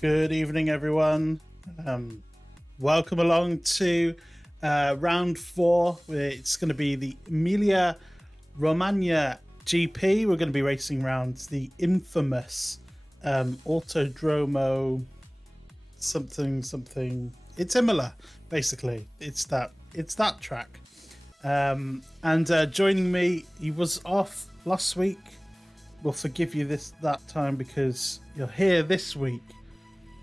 Good evening, everyone. Welcome along to round 4. It's going to be the Emilia Romagna GP. We're going to be racing around the infamous Autodromo something. It's Imola, basically. It's that track. And joining me, he was off last week. We'll forgive you that time because you're here this week.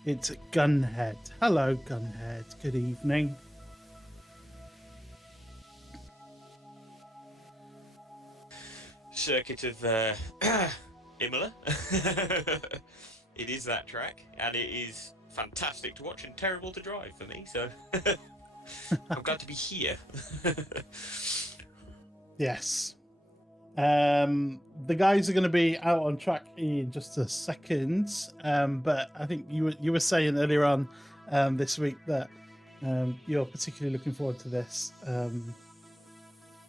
It's Gunhead. Hello, Gunhead. Good evening. Circuit of Imola. It is that track, and it is fantastic to watch and terrible to drive for me, so I'm glad to be here. Yes. The guys are going to be out on track in just a second, but I think you were saying earlier on this week that you're particularly looking forward to this.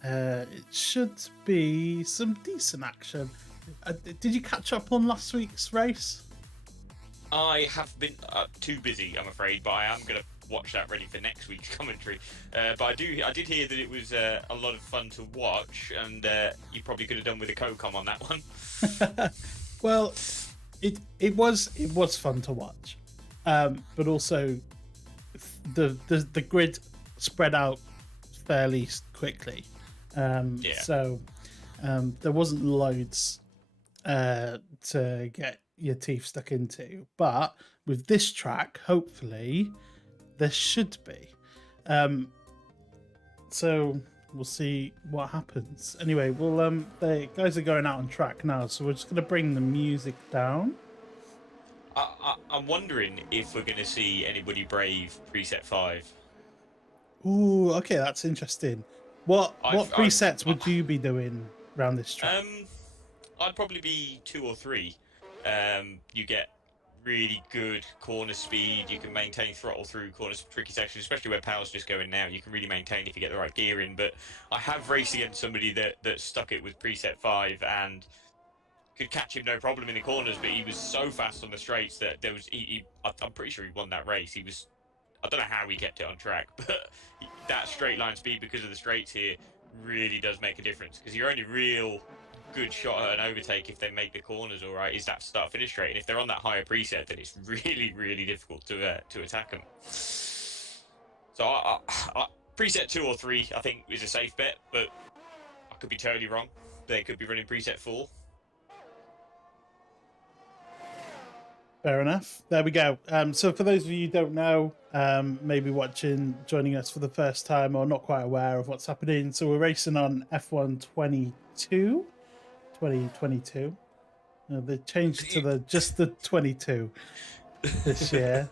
It should be some decent action. Did you catch up on last week's race? I have been too busy, I'm afraid, but I am going to watch that ready for next week's commentary. But I did hear that it was a lot of fun to watch, and you probably could have done with a co-com on that one. Well, it was fun to watch, but also the grid spread out fairly quickly. So there wasn't loads to get your teeth stuck into, but with this track, hopefully there should be. So we'll see what happens. Anyway, the guys are going out on track now, so we're just going to bring the music down. I'm wondering if we're going to see anybody brave preset 5. Ooh, okay, that's interesting. What presets would you be doing around this track? I'd probably be 2 or 3. You get really good corner speed. You can maintain throttle through corners, tricky sections, especially where power's just going now. You can really maintain if you get the right gear in. But I have raced against somebody that stuck it with preset 5 and could catch him no problem in the corners. But he was so fast on the straights that there was. I'm pretty sure he won that race. I don't know how he kept it on track, but that straight line speed because of the straights here really does make a difference. Because your only real good shot at an overtake if they make the corners all right is that start finish straight, and if they're on that higher preset, then it's really difficult to attack them. So I preset 2 or 3 I think is a safe bet, but I could be totally wrong. They could be running preset 4. Fair enough. There we go. So for those of you who don't know, maybe joining us for the first time or not quite aware of what's happening, so we're racing on F1 2022. They changed to just the 22 this year,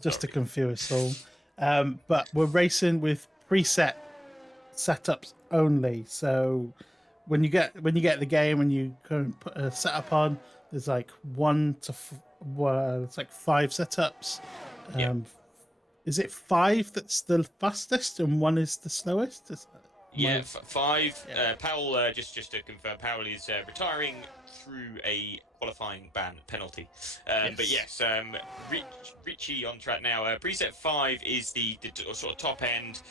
just to confuse us all. But we're racing with preset setups only. So when you get the game and you can put a setup on, there's like it's like 5 setups. Is it 5 that's the fastest and 1 is the slowest? 5. Yeah. Powell, just to confirm, Powell is retiring through a qualifying ban penalty. Yes. But yes, Richy on track now. Preset 5 is the sort of top end.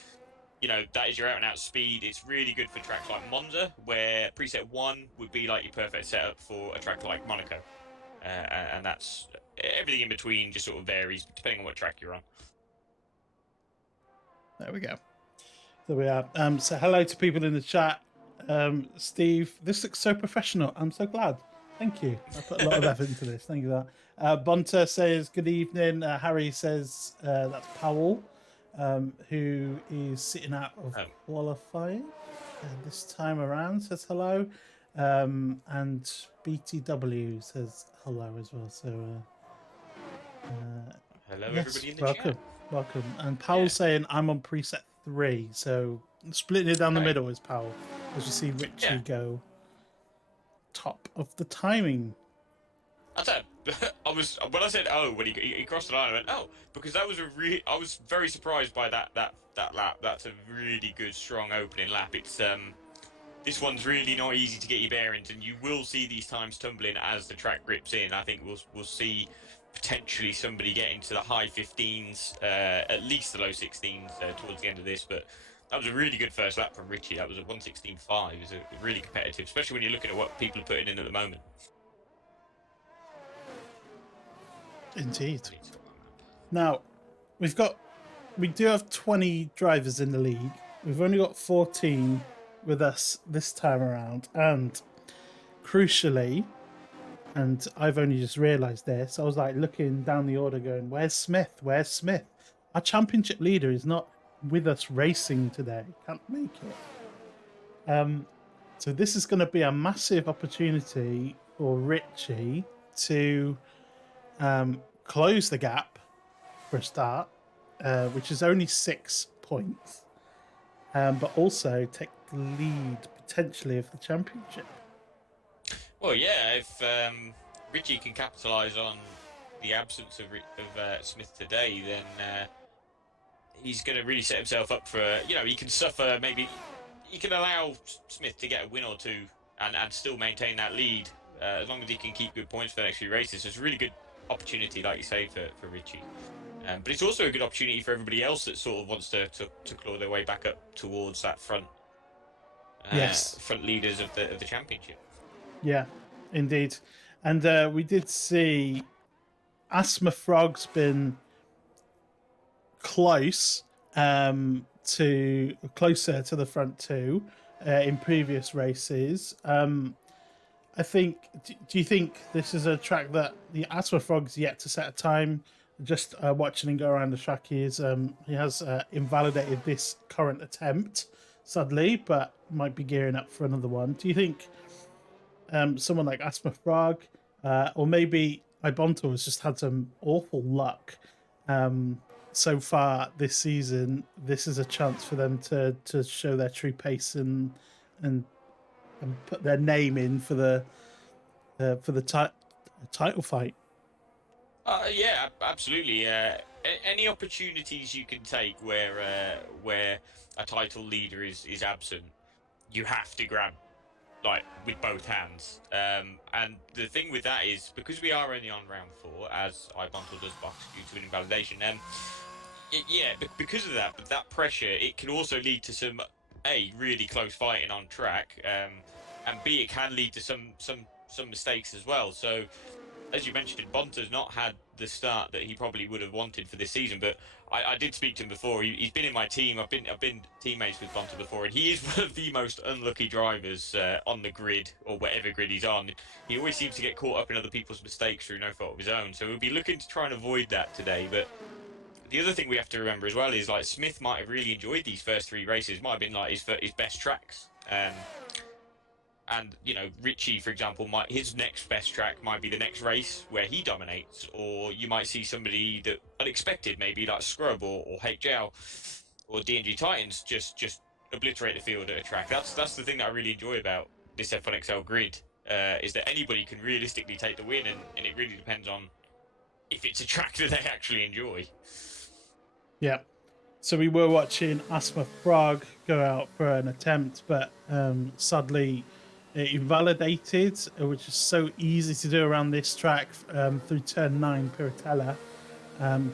You know, that is your out-and-out speed. It's really good for tracks like Monza, where preset 1 would be like your perfect setup for a track like Monaco. And that's everything in between just sort of varies depending on what track you're on. There we go. There we are. So hello to people in the chat. Steve, this looks so professional. I'm so glad. Thank you. I put a lot of effort into this. Thank you for that. Bunter says, good evening. Harry says that's Powell, who is sitting out of qualifying this time around, says hello. And BTW says hello as well. So hello, yes, everybody in the chat. Welcome. And Powell's saying I'm on preset 3, so splitting it down the middle is Powell. As you see Richy go top of the timing. I when I said when he crossed the line, I went because that was I was very surprised by that lap. That's a really good strong opening lap. It's this one's really not easy to get your bearings, and you will see these times tumbling as the track grips in. I think we'll see potentially somebody getting to the high 15s, at least the low 16s towards the end of this. But that was a really good first lap from Richy. That was a 1:16.5. It was really competitive, especially when you're looking at what people are putting in at the moment. Indeed. Now, we do have 20 drivers in the league. We've only got 14 with us this time around, and crucially, and I've only just realised this, I was like looking down the order going, where's Smith? Where's Smith? Our championship leader is not with us racing today. Can't make it. So this is going to be a massive opportunity for Richy to close the gap for a start, which is only 6 points, but also take the lead potentially of the championship. Well, yeah, if Richy can capitalise on the absence of Smith today, then he's going to really set himself up for, he can suffer, maybe he can allow Smith to get a win or two and still maintain that lead, as long as he can keep good points for the next few races. So it's a really good opportunity, like you say, for Richy. But it's also a good opportunity for everybody else that sort of wants to claw their way back up towards that front leaders of the championship. Yeah, indeed. And we did see Asthma Frog's been closer to the front two in previous races. I think. Do you think this is a track that the Asthma Frog's yet to set a time? Just watching him go around the track, he has invalidated this current attempt, sadly, but might be gearing up for another one. Do you think someone like Asthma Frog, or maybe Ibonto has just had some awful luck so far this season? This is a chance for them to show their true pace and put their name in for the title fight. Yeah, absolutely. Any opportunities you can take where a title leader is absent, you have to grab with both hands. And the thing with that is, because we are only on round 4, as Ibonto does box due to an invalidation, because of that pressure, it can also lead to some really close fighting on track, and B, it can lead to some mistakes as well. So, as you mentioned, Bonta's not had the start that he probably would have wanted for this season, but I did speak to him before. He's been in my team. I've been teammates with Bonta before, and he is one of the most unlucky drivers on the grid, or whatever grid he's on. He always seems to get caught up in other people's mistakes through no fault of his own, so we'll be looking to try and avoid that today. But the other thing we have to remember as well is, Smith might have really enjoyed these first 3 races. Might have been his best tracks. And, Richy, for example, his next best track might be the next race where he dominates, or you might see somebody that unexpected, maybe like Scrub or HL or DNG Titans, just obliterate the field at a track. That's the thing that I really enjoy about this F1XL grid, is that anybody can realistically take the win, and it really depends on if it's a track that they actually enjoy. Yeah. So we were watching Asthma Frog go out for an attempt, but sadly it invalidated, which is so easy to do around this track through turn 9 Piratella.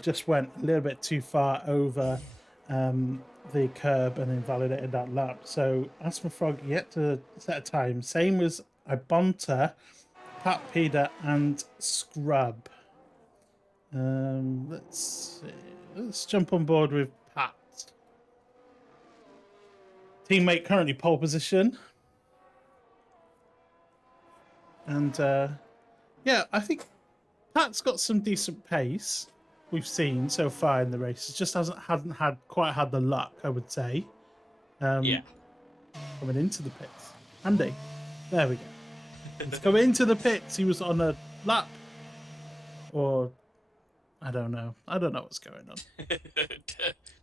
Just went a little bit too far over the curb and invalidated that lap. So Asthma Frog yet to set a time. Same as Ibonta, Pat Peda and Scrub. Let's see. Let's jump on board with Pat. Teammate currently pole position. And I think Pat's got some decent pace we've seen so far in the race. It just hadn't quite had the luck, I would say. Coming into the pits. Andy. There we go. He's coming into the pits. He was on a lap. Or I don't know. I don't know what's going on.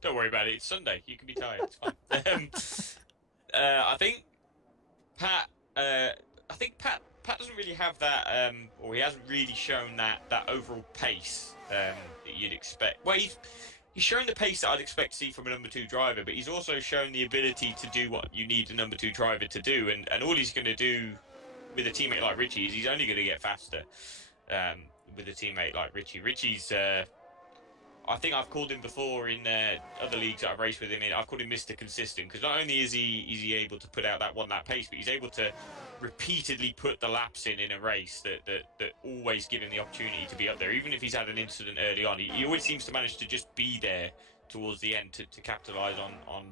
Don't worry about it. It's Sunday. You can be tired. It's fine. I think Pat doesn't really have that, or he hasn't really shown that overall pace that you'd expect. Well, he's shown the pace that I'd expect to see from a number 2 driver, but he's also shown the ability to do what you need a number 2 driver to do, and all he's going to do with a teammate like Richy is he's only going to get faster. with a teammate like Richy. Richy's I think I've called him before in other leagues that I've raced with him in. I've called him Mr. Consistent because not only is he able to put out that one lap pace, but he's able to repeatedly put the laps in a race that always give him the opportunity to be up there. Even if he's had an incident early on, he always seems to manage to just be there towards the end to capitalise on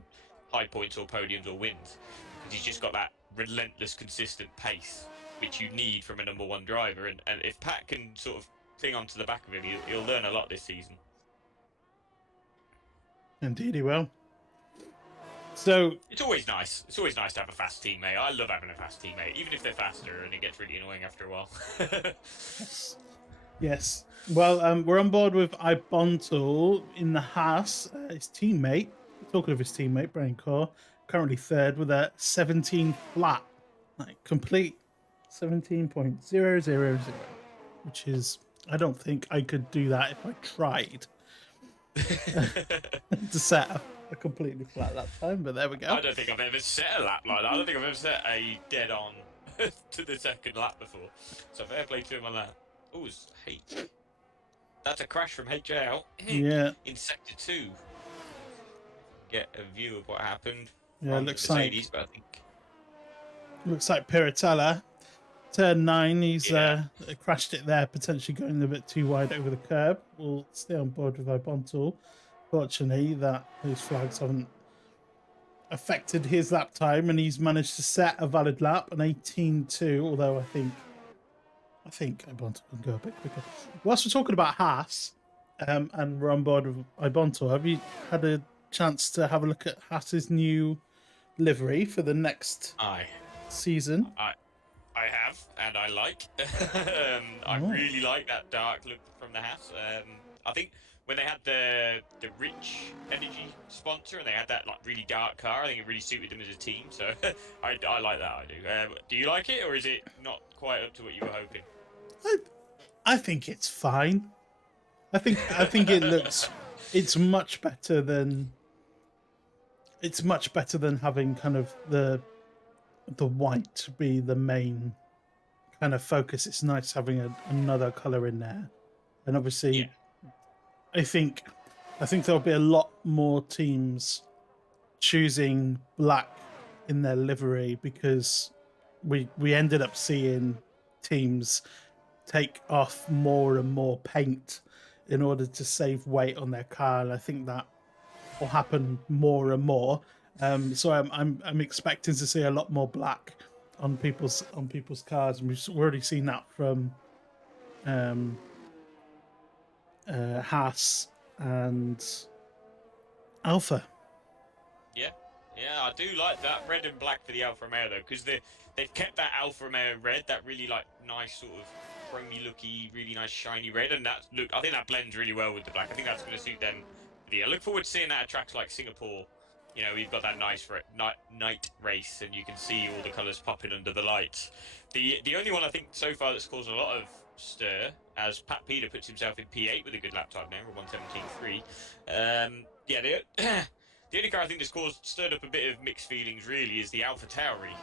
high points or podiums or wins. Because he's just got that relentless, consistent pace which you need from a number one driver. And if Pat can sort of cling on to the back of him, he'll learn a lot this season. Indeed, he will. So it's always nice. It's always nice to have a fast teammate. I love having a fast teammate, even if they're faster, and it gets really annoying after a while. Yes. Well, we're on board with Ibontal in the Haas. His teammate, talking of his teammate, Braincore, currently third with a 17 flat, like complete 17.000, which is, I don't think I could do that if I tried to set a completely flat lap time, but there we go. I don't think I've ever set a lap like that. I don't think I've ever set a dead on to the second lap before. So fair play to him on that. Oh, it's H. That's a crash from HL. Yeah. In sector 2. Get a view of what happened. Yeah, it looks Mercedes, but I think looks like Piratella. Turn 9, he's crashed it there, potentially going a bit too wide over the curb. We'll stay on board with Ibontal. Fortunately, those flags haven't affected his lap time, and he's managed to set a valid lap, an 18.2. Although I think Ibontal can go a bit quicker. Whilst we're talking about Haas, and we're on board with Ibontal, have you had a chance to have a look at Haas's new livery for the next season? I have, and I like. I really like that dark look from the Haas. I think when they had the Rich Energy sponsor and they had that like really dark car, I think it really suited them as a team. So I like that. I do. Do you like it, or is it not quite up to what you were hoping? I think it's fine. I think it looks. It's much better than having kind of the white be the main kind of focus. It's nice having another color in there, and obviously, I think there'll be a lot more teams choosing black in their livery because we ended up seeing teams take off more and more paint in order to save weight on their car, and I think that will happen more and more. So I'm expecting to see a lot more black on people's cars, and we've already seen that from Haas and Alpha. Yeah, I do like that red and black for the Alfa Romeo though, because they've kept that Alfa Romeo red, that really like nice sort of chromey looky, really nice shiny red, and I think that blends really well with the black. I think that's going to suit them. I look forward to seeing that at tracks like Singapore. You know, we've got that nice night race, and you can see all the colours popping under the lights. The only one I think so far that's caused a lot of stir, as Pat Peter puts himself in P8 with a good lap time now, or 1:17.3. The only car I think that's stirred up a bit of mixed feelings really is the Alpha Tauri.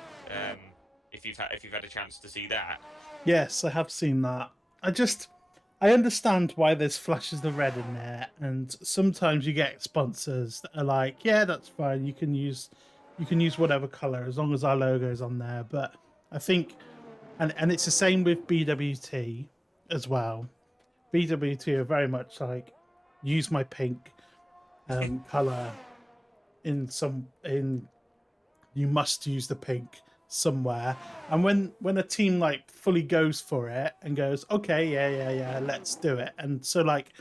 If you've had a chance to see that. Yes, I have seen that. I understand why there's flashes of red in there, and sometimes you get sponsors that are like, yeah, that's fine. You can use whatever color as long as our logo is on there. But I think, and it's the same with BWT as well. BWT are very much like, use my pink color you must use the pink somewhere. And when a team like fully goes for it and goes, okay, yeah, let's do it. And so like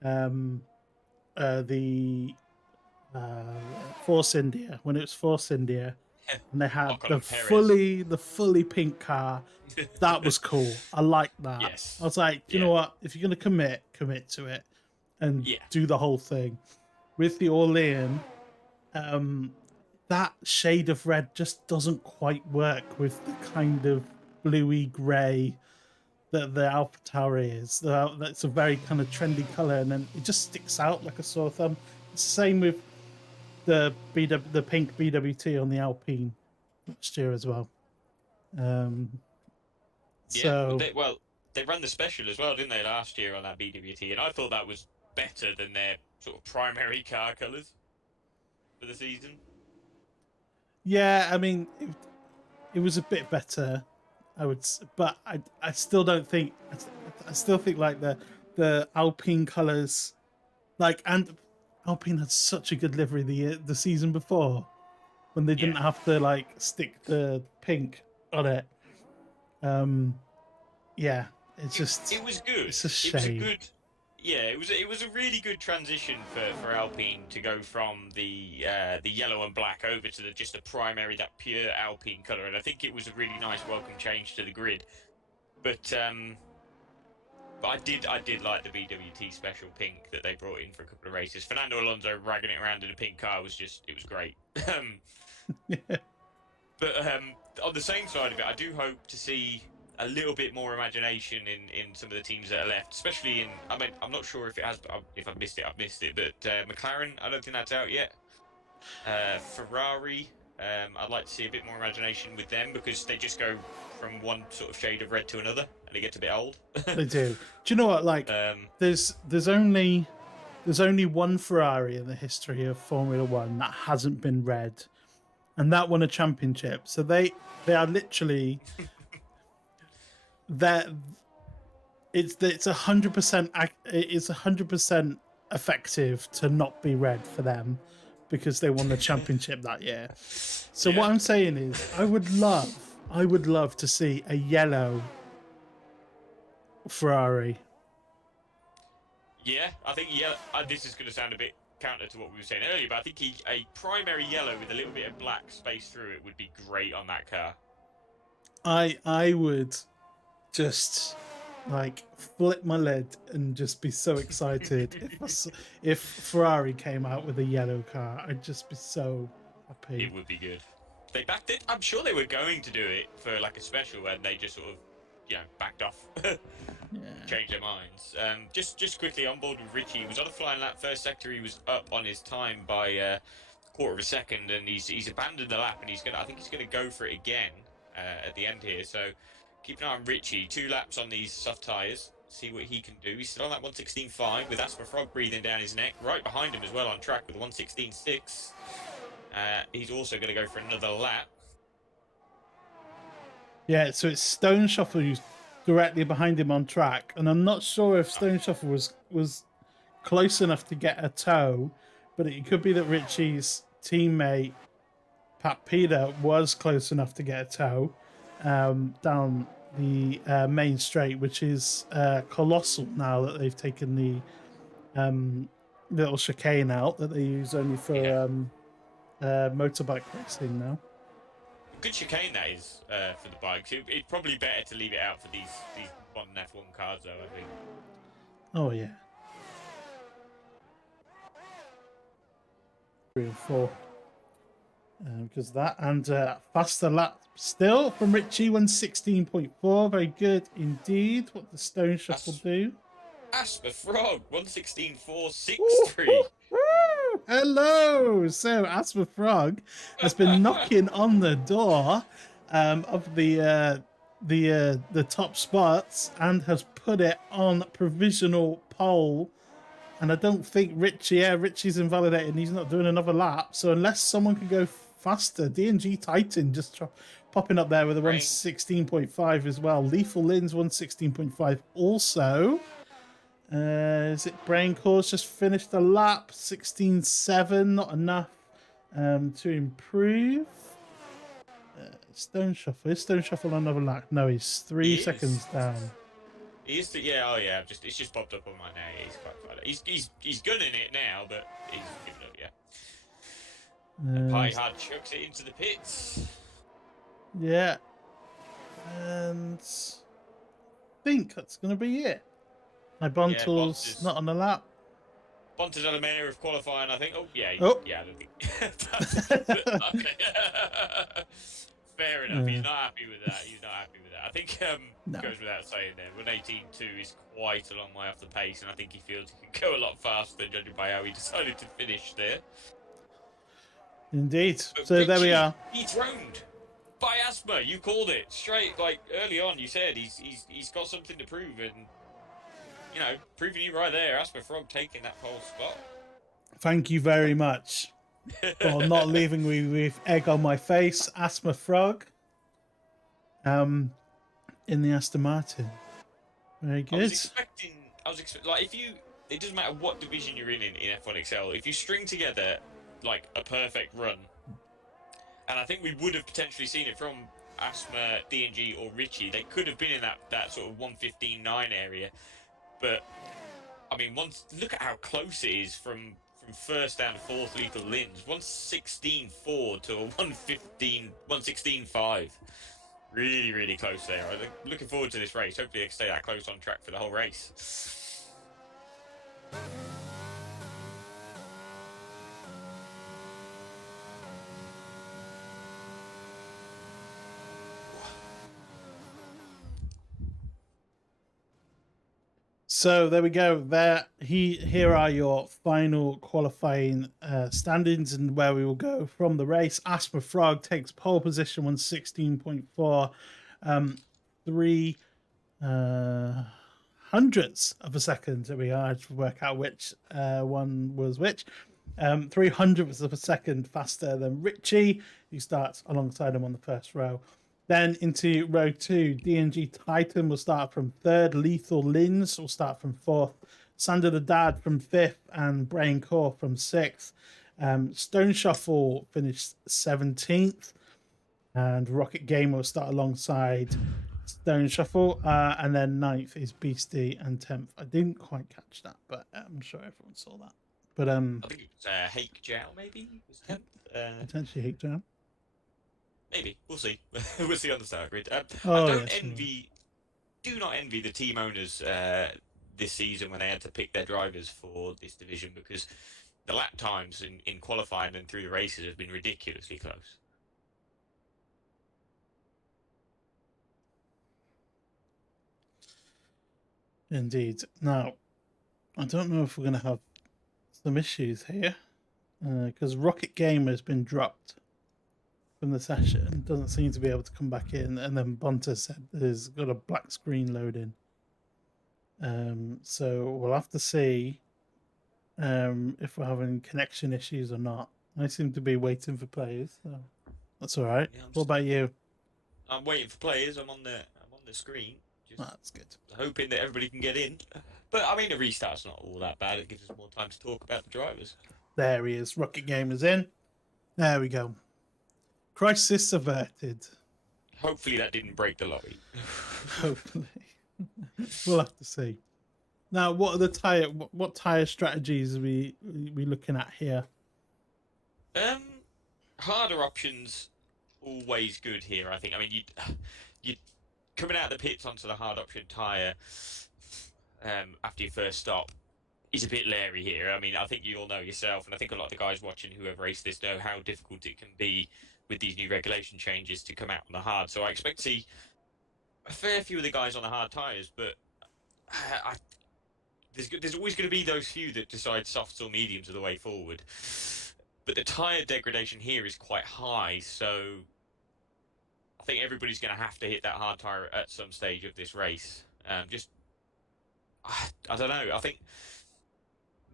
the Force India, when it was Force India, and they had the fully pink car, that was cool. I like that. Yes. I was like, you know what, if you're gonna commit to it and do the whole thing. With the All-In, that shade of red just doesn't quite work with the kind of bluey grey that the Alpha Tauri is. That's a very kind of trendy colour, and then it just sticks out like a sore thumb. It's the same with the pink BWT on the Alpine last year as well. they ran the special as well, didn't they, last year on that BWT? And I thought that was better than their sort of primary car colours for the season. Yeah, I mean, it was a bit better, but I still don't think I still think like the Alpine colours, like, and Alpine had such a good livery the season before when they didn't Yeah. have to like stick the pink on it. Yeah, It was good. it's a It was a shame. good. Yeah, it was a really good transition for Alpine to go from the yellow and black over to just the primary, that pure Alpine colour, and I think it was a really nice welcome change to the grid. But I did like the BWT special pink that they brought in for a couple of races. Fernando Alonso ragging it around in a pink car was it was great. But on the same side of it, I do hope to see a little bit more imagination in some of the teams that are left, especially in. I mean, I'm not sure if it has. If I've missed it, I've missed it. But McLaren, I don't think that's out yet. Ferrari, I'd like to see a bit more imagination with them because they just go from one sort of shade of red to another, and it gets a bit old. They do. Do you know what? Like, there's only one Ferrari in the history of Formula One that hasn't been red, and that won a championship. So they are literally that. It's 100%. It's 100% effective to not be red for them because they won the championship that year. So Yeah. what I'm saying is, I would love to see a yellow Ferrari. Yeah, I think this is going to sound a bit counter to what we were saying earlier, but I think a primary yellow with a little bit of black space through it would be great on that car. I would just like flip my lid and just be so excited if Ferrari came out with a yellow car. I'd just be so happy. It would be good. They backed it. I'm sure they were going to do it for like a special, and they just sort of, backed off, changed their minds. Just quickly on board with Richy. He was on a flying lap. First sector, he was up on his time by a quarter of a second, and he's abandoned the lap, and I think he's gonna go for it again at the end here. So keep an eye on Richy. 2 laps on these soft tyres. See what he can do. He's still on that 116.5 with Asthma Frog breathing down his neck. Right behind him as well on track with 116.6. He's also going to go for another lap. Yeah, so it's Stone Shuffle who's directly behind him on track, and I'm not sure if Stone Shuffle was close enough to get a tow, but it could be that Richie's teammate Pat Peter was close enough to get a tow down the main straight, which is colossal now that they've taken the little chicane out that they use only for motorbike racing now. Good chicane that is for the bikes. It's probably better to leave it out for these modern F1 cars, though, I think. Oh yeah. 3 and 4. Because of that, and faster lap still from Richie, 116.4. Very good indeed. What does Stone Shuffle do? Asthma Frog, 116.463. Hello. So Asthma Frog has been knocking on the door of the top spots and has put it on provisional pole. And I don't think Richie's invalidated and he's not doing another lap. So unless someone can go faster, D&G Titan just popping up there with a 116.5 as well. Lethal Lynn's 116.5 also. Is it Brain Cause just finished a lap? 16.7, not enough to improve. Stone Shuffle. Is Stone Shuffle on another lap? No, he's 3 seconds down. He is, it's just popped up on my now. Yeah, he's quite far. He's gunning it now, but he's giving up, yeah. Pie Hard chucks it into the pits. Yeah. And I think that's going to be it. My Bontel's not on the lap. Bontel's on a mare of qualifying, I think. Yeah, I don't think. Fair enough. He's not happy with that. I think goes without saying there. 118.2 is quite a long way off the pace, and I think he feels he can go a lot faster, judging by how he decided to finish there. Indeed. But so Richy, there we are. Dethroned. by Asthma. You called it straight, like early on. You said he's got something to prove, and you know, proving you right there. Asthma Frog taking that pole spot. Thank you very much for not leaving me with egg on my face. Asthma Frog. In the Aston Martin. Very good. I was expecting, like, if you, it doesn't matter what division you're in F1XL, if you string together, like, a perfect run, and I think we would have potentially seen it from Asthma, DNG, or Richy, they could have been in that sort of 115.9 area, but, I mean, look at how close it is from first down to fourth lethal Lins, 116.4 to a 116.5. Really, really close there. I'm looking forward to this race. Hopefully they can stay that close on track for the whole race. So there we go. Here are your final qualifying standings and where we will go from the race. Asthma Frog takes pole position, 116.4, 3 hundredths of a second. There we are. I had to work out which one was which. 300ths of a second faster than Richy, who starts alongside him on the first row. Then into row 2, DNG Titan will start from 3rd, Lethal Lins will start from 4th, Sander the Dad from 5th, and Brain Core from 6th. Stone Shuffle finished 17th, and Rocket Gamer will start alongside Stone Shuffle, and then 9th is Beastie, and 10th. I didn't quite catch that, but I'm sure everyone saw that. But I think it was Hake Jow, maybe was 10th. Potentially Hake Jow. Maybe we'll see. We'll see on the start grid. Do not envy the team owners this season when they had to pick their drivers for this division, because the lap times in qualifying and through the races have been ridiculously close. Indeed. Now, I don't know if we're going to have some issues here, because Rocket Gamer has been dropped from the session, doesn't seem to be able to come back in, and then Bonta said there's got a black screen loading. So we'll have to see if we're having connection issues or not. I seem to be waiting for players, so that's all right. Yeah, what about you? I'm waiting for players. I'm on the screen. That's good. Hoping that everybody can get in. But I mean, a restart's not all that bad. It gives us more time to talk about the drivers. There he is. Rocket Gamer's in. There we go. Crisis averted. Hopefully that didn't break the lorry. Hopefully. We'll have to see. Now, what are what tire strategies are we looking at here? Harder options always good here, I think. I mean, you coming out of the pits onto the hard option tire after your first stop is a bit leery here. I mean, I think you all know yourself, and I think a lot of the guys watching who have raced this know how difficult it can be with these new regulation changes to come out on the hard. So I expect to see a fair few of the guys on the hard tyres, but there's always going to be those few that decide softs or mediums are the way forward. But the tyre degradation here is quite high, so I think everybody's going to have to hit that hard tyre at some stage of this race. I don't know. I think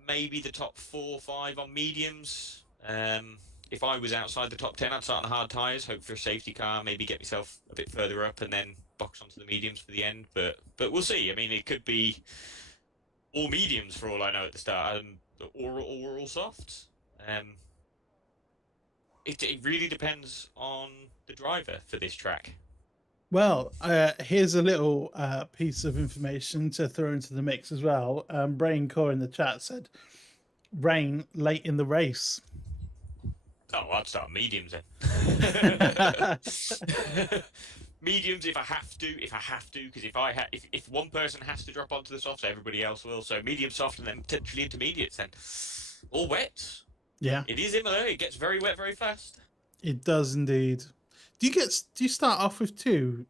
maybe the top 4 or 5 on mediums. If I was outside the top 10, I'd start on the hard tyres, hope for a safety car, maybe get myself a bit further up and then box onto the mediums for the end. But we'll see. I mean, it could be all mediums for all I know at the start, or all softs. It really depends on the driver for this track. Well, here's a little piece of information to throw into the mix as well. Brain Core in the chat said, rain late in the race. Oh, I'd start mediums then. Mediums if I have to, because if one person has to drop onto the softs, everybody else will. So medium soft and then potentially intermediates then. Or wet. Yeah. It is Imola. It gets very wet very fast. It does indeed. Do you start off with 2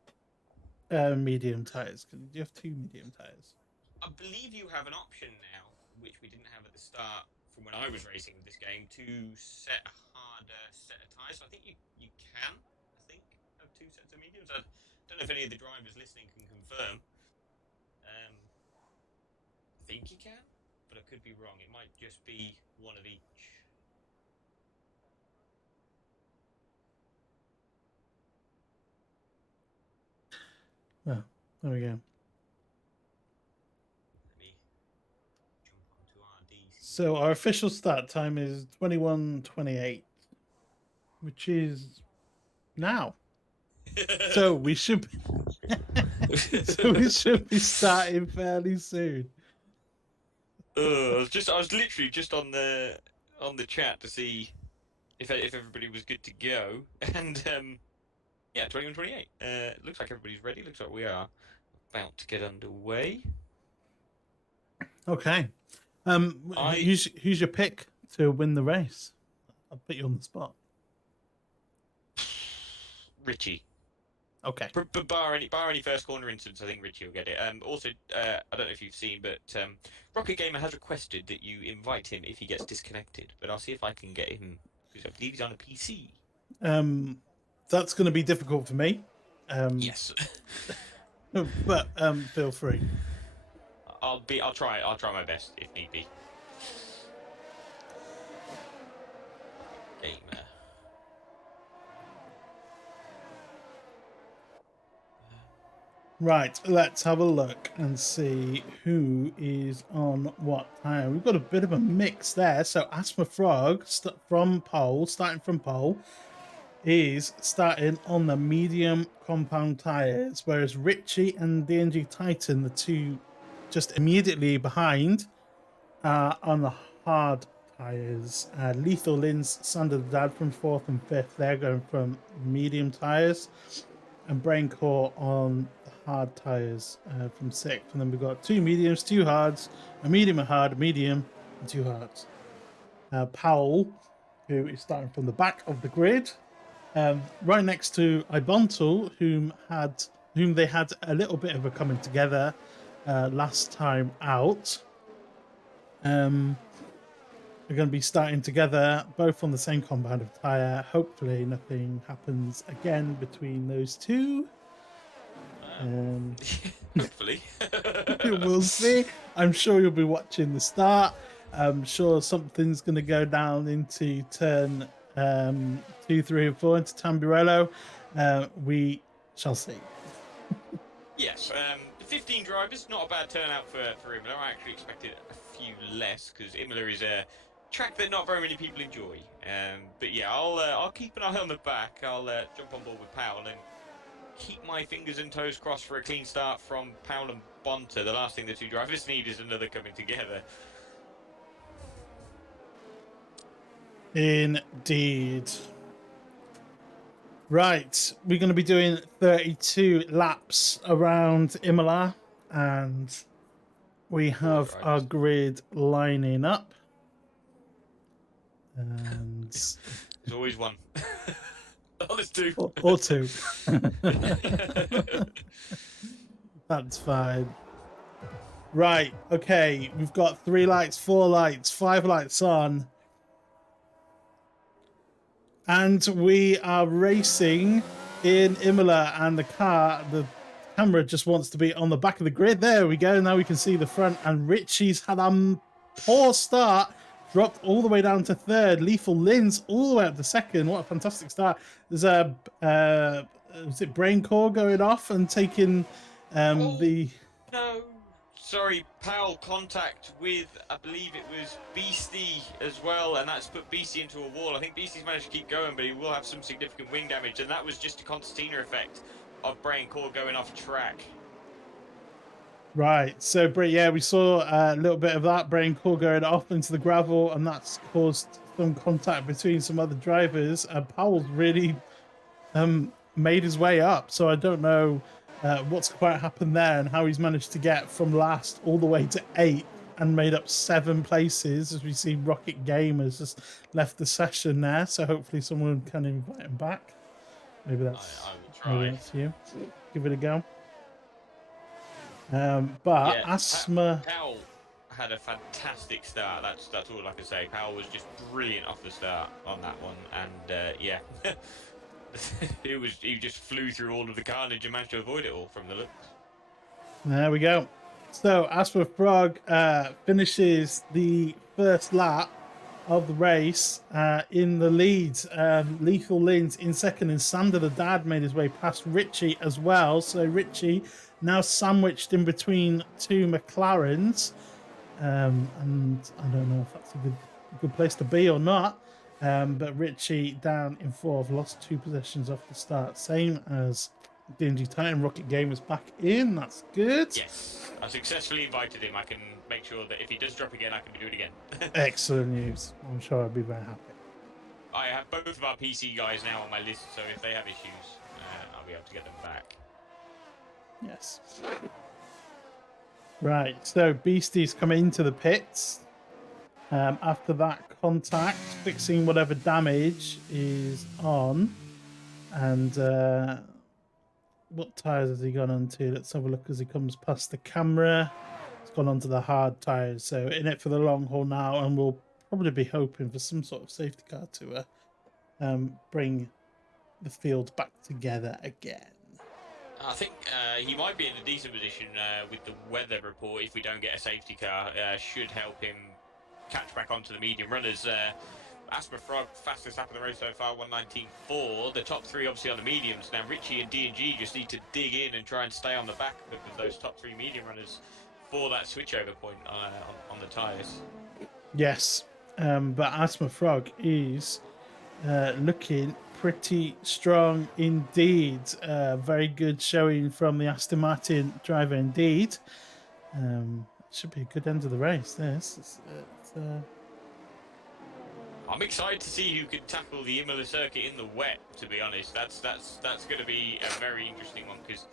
medium tires? Do you have 2 medium tires? I believe you have an option now, which we didn't have at the start from when I was racing this game, to set a harder set of tyres. So I think you can, I think. have two sets of mediums. I don't know if any of the drivers listening can confirm. I think you can, but I could be wrong. It might just be one of each. Oh, there we go. Let me jump onto RDC. So our official start time is 21:28, which is now. So we should be starting fairly soon. I was literally just on the chat to see if everybody was good to go, and yeah, 21:28. Looks like everybody's ready. Looks like we are about to get underway. Okay. Who's your pick to win the race? I'll put you on the spot. Richy. Okay. But bar any first corner instance, I think Richy will get it. Also, I don't know if you've seen, but Rocket Gamer has requested that you invite him if he gets disconnected. But I'll see if I can get him, because I believe he's on a PC. That's going to be difficult for me. Yes. But feel free. I'll try my best if need be. Gamer. Right, let's have a look and see who is on what tire. We've got a bit of a mix there. So Asthma Frog starting from pole, is starting on the medium compound tires, whereas Richy and DNG Titan, the two just immediately behind, are on the hard tires. Lethal Lynn's Sander the Dad from 4th and 5th. They're going from medium tires, and Brain Core on the hard tires from 6th. And then we've got 2 mediums, 2 hards, a medium, a hard, a medium, and 2 hards. Powell, who is starting from the back of the grid, right next to Ibontal, whom they had a little bit of a coming together last time out. They're going to be starting together, both on the same compound of tyre. Hopefully nothing happens again between those two. Hopefully. We'll see. I'm sure you'll be watching the start. I'm sure something's going to go down into turn 2, 3, and 4 into Tamburello. We shall see. Yes, 15 drivers, not a bad turnout for Imola. I actually expected a few less, because Imola is a track that not very many people enjoy. But yeah, I'll keep an eye on the back. I'll jump on board with Powell and keep my fingers and toes crossed for a clean start from Powell and Bonta. The last thing the two drivers need is another coming together. Indeed. Right, we're going to be doing 32 laps around Imola, and we have our grid lining up. And there's always one. Oh, there's two. Or two. That's fine. Right, okay, we've got 3 lights, 4 lights, 5 lights on. And we are racing in Imola, and the camera just wants to be on the back of the grid. There we go. Now we can see the front, and Richie's had a poor start, dropped all the way down to 3rd. Lethal Lynn's all the way up to 2nd. What a fantastic start. There's a was it Brain Core going off and taking the... No. Sorry, Powell contact with, I believe it was Beastie as well, and that's put Beastie into a wall. I think Beastie's managed to keep going, but he will have some significant wing damage, and that was just a concertina effect of Brain Core going off track. Right, so yeah, we saw a little bit of that, Brain Core going off into the gravel, and that's caused some contact between some other drivers. Powell's really made his way up, so I don't know what's quite happened there and how he's managed to get from last all the way to 8th and made up 7 places. As we see, Rocket Gamers just left the session there, so hopefully someone can invite him back. Maybe that's, I will try. Maybe that's you. Give it a go. But yeah, Asthma... Powell had a fantastic start. That's all I can say. Powell was just brilliant off the start on that one, and yeah. He just flew through all of the carnage and managed to avoid it all from the looks. There we go. So Asthma Frog finishes the first lap of the race in the lead. Lethal Lins in second, and Sander the Dad made his way past Richy as well. So Richy now sandwiched in between two McLarens. And I don't know if that's a good place to be or not. But Richie down in fourth, lost 2 possessions off the start, same as Dingy Titan. Rocket Gamers back in. That's good. Yes, I successfully invited him. I can make sure that if he does drop again, I can do it again. Excellent news. I'm sure I'll be very happy. I have both of our PC guys now on my list, so if they have issues, I'll be able to get them back. Yes. Right, so Beastie's come into the pits. After that contact, fixing whatever damage is on. And what tyres has he gone onto? Let's have a look as he comes past the camera. He's gone onto the hard tyres, so in it for the long haul now, and we'll probably be hoping for some sort of safety car to bring the field back together again. I think he might be in a decent position with the weather report. If we don't get a safety car, should help him catch back onto the medium runners. Asthma Frog, fastest lap of the race so far, 1:19.4. The top 3 obviously on the mediums. Now Richie and D&G just need to dig in and try and stay on the back of those top 3 medium runners for that switchover point on the tyres. Yes, but Asthma Frog is looking pretty strong indeed. Very good showing from the Aston Martin driver indeed. Should be a good end of the race. This. I'm excited to see who can tackle the Imola circuit in the wet. To be honest, that's going to be a very interesting one because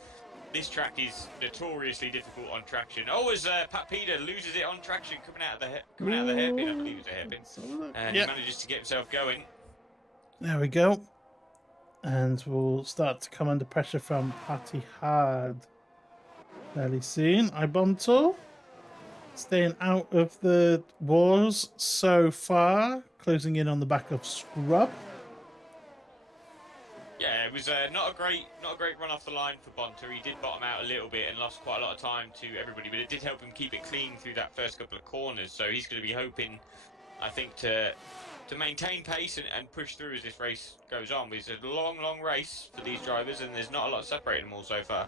this track is notoriously difficult on traction. Oh, as Pat Peter loses it on traction coming out of the hairpin, I believe it's a hairpin, and he manages to get himself going. There we go. And we'll start to come under pressure from Patty Hard fairly soon. Ibonto staying out of the wars so far, closing in on the back of Scrub. Yeah, it was not a great run off the line for Bonter. He did bottom out a little bit and lost quite a lot of time to everybody, but it did help him keep it clean through that first couple of corners. So he's going to be hoping, I think, to maintain pace and push through as this race goes on. It's a long race for these drivers, and there's not a lot separating them all so far.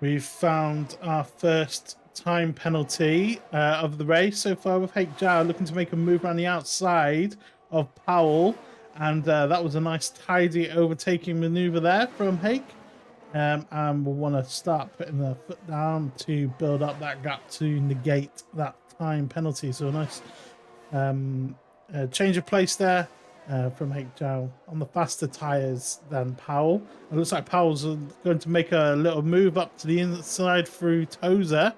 We've found our first time penalty of the race so far with Hake Jao looking to make a move around the outside of Powell, and that was a nice tidy overtaking maneuver there from Hake. And we'll want to start putting the foot down to build up that gap to negate that time penalty. So a nice change of place there from Hake Jao on the faster tyres than Powell. It looks like Powell's going to make a little move up to the inside through Tozer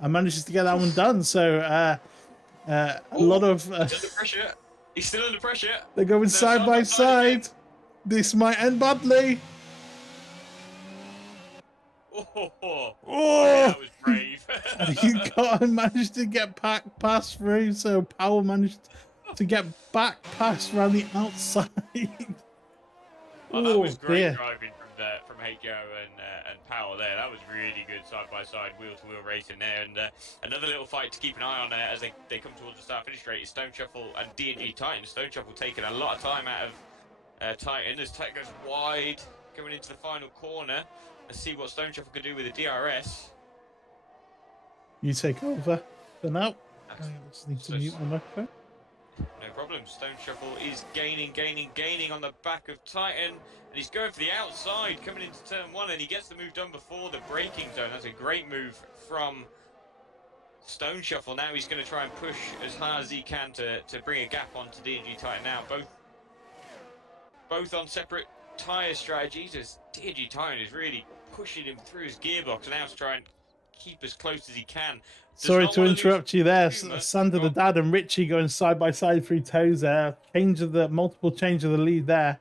and manages to get that one done. So a lot of... He's under pressure. He's still under pressure. They're going side by side. This might end badly. Oh, that was brave. He got and managed to get past through, so Powell managed to get back past around the outside. That was great driving from Hajo and Powell there. That was really good side-by-side, wheel-to-wheel racing there. And another little fight to keep an eye on as they come towards the start-finish straight is Stone Shuffle and D&G Titan. Stone Shuffle taking a lot of time out of Titan as Titan goes wide, coming into the final corner. Let's see what Stone Shuffle could do with the DRS. You take over for now. I just need to mute my microphone. No problem. Stone Shuffle is gaining on the back of Titan. And he's going for the outside, coming into turn 1, and he gets the move done before the braking zone. That's a great move from Stone Shuffle. Now he's going to try and push as hard as he can to bring a gap onto D&G Titan now. Both on separate tyre strategies, as D&G Titan is really pushing him through his gearbox and now to try and keep as close as he can. Sorry to interrupt you there. Sander the Dad and Richie going side by side through Tozer. Multiple change of the lead there.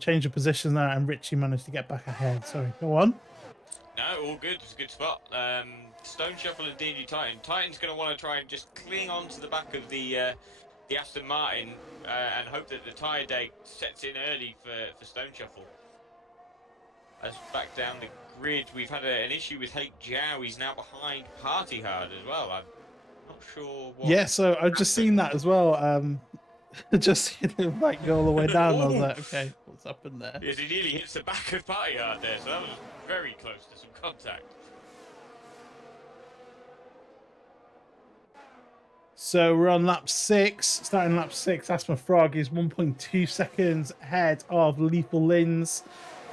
Change of position there, and Richie managed to get back ahead. Sorry, go on. No, all good. It's a good spot. Stone Shuffle and D&G Titan. Titan's going to want to try and just cling on to the back of the the Aston Martin and hope that the tyre date sets in early for Stone Shuffle. As back down the grid, we've had an issue with Hake Jiao. He's now behind Party Hard as well. I'm not sure what. Yeah, so I've just seen that as well. Just seen him like go all the way down. I was like, okay, what's happened there? Yes, he nearly hits the back of Party Hard there, so that was very close to some contact. So we're on lap 6, starting lap 6. Asthma Frog is 1.2 seconds ahead of Lethal Lins.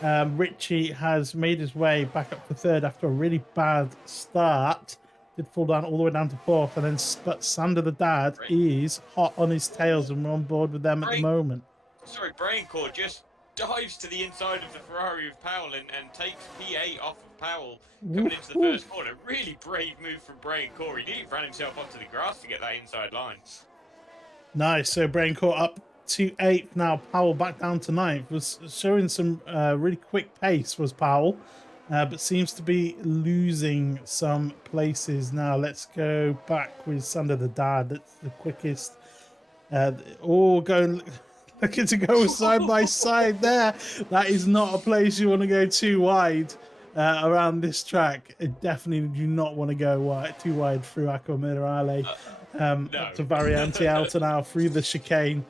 Richy has made his way back up to third after a really bad start. Did fall down all the way down to fourth, and then but Sander the Dad is hot on his tails, and we're on board with them at the moment. Sorry, Braincore just dives to the inside of the Ferrari of Powell and takes P8 off of Powell coming into the first corner. Really brave move from Braincore. He nearly ran himself onto the grass to get that inside line. Nice. So Braincore up to 8th now. Powell back down to 9th. Was showing some really quick pace, was Powell, but seems to be losing some places now. Let's go back with Sander the Dad. That's the quickest. All going. Looking to go side by side there. That is not a place you want to go too wide around this track. I definitely do not want to go too wide through Acqua Minerale. No. Up to Variante Alta now through the chicane.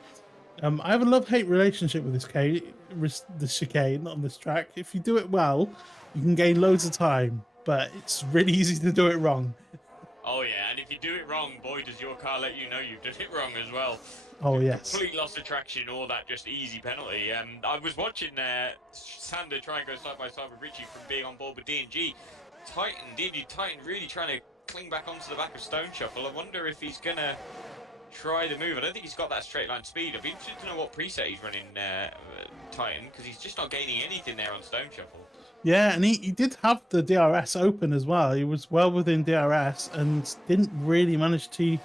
I have a love-hate relationship with this chicane on this track. If you do it well, you can gain loads of time, but it's really easy to do it wrong. Oh yeah, and if you do it wrong, boy, does your car let you know you've done it wrong as well. Oh yes. Complete loss of traction or that just easy penalty. I was watching Sander try and go side by side with Richy from being on board with D&G. Titan really trying to cling back onto the back of Stone Shuffle. I wonder if he's gonna try the move. I don't think he's got that straight line speed. I'd be interested to know what preset he's running Titan, because he's just not gaining anything there on Stone Shuffle. Yeah, and he did have the DRS open as well. He was well within DRS and didn't really manage to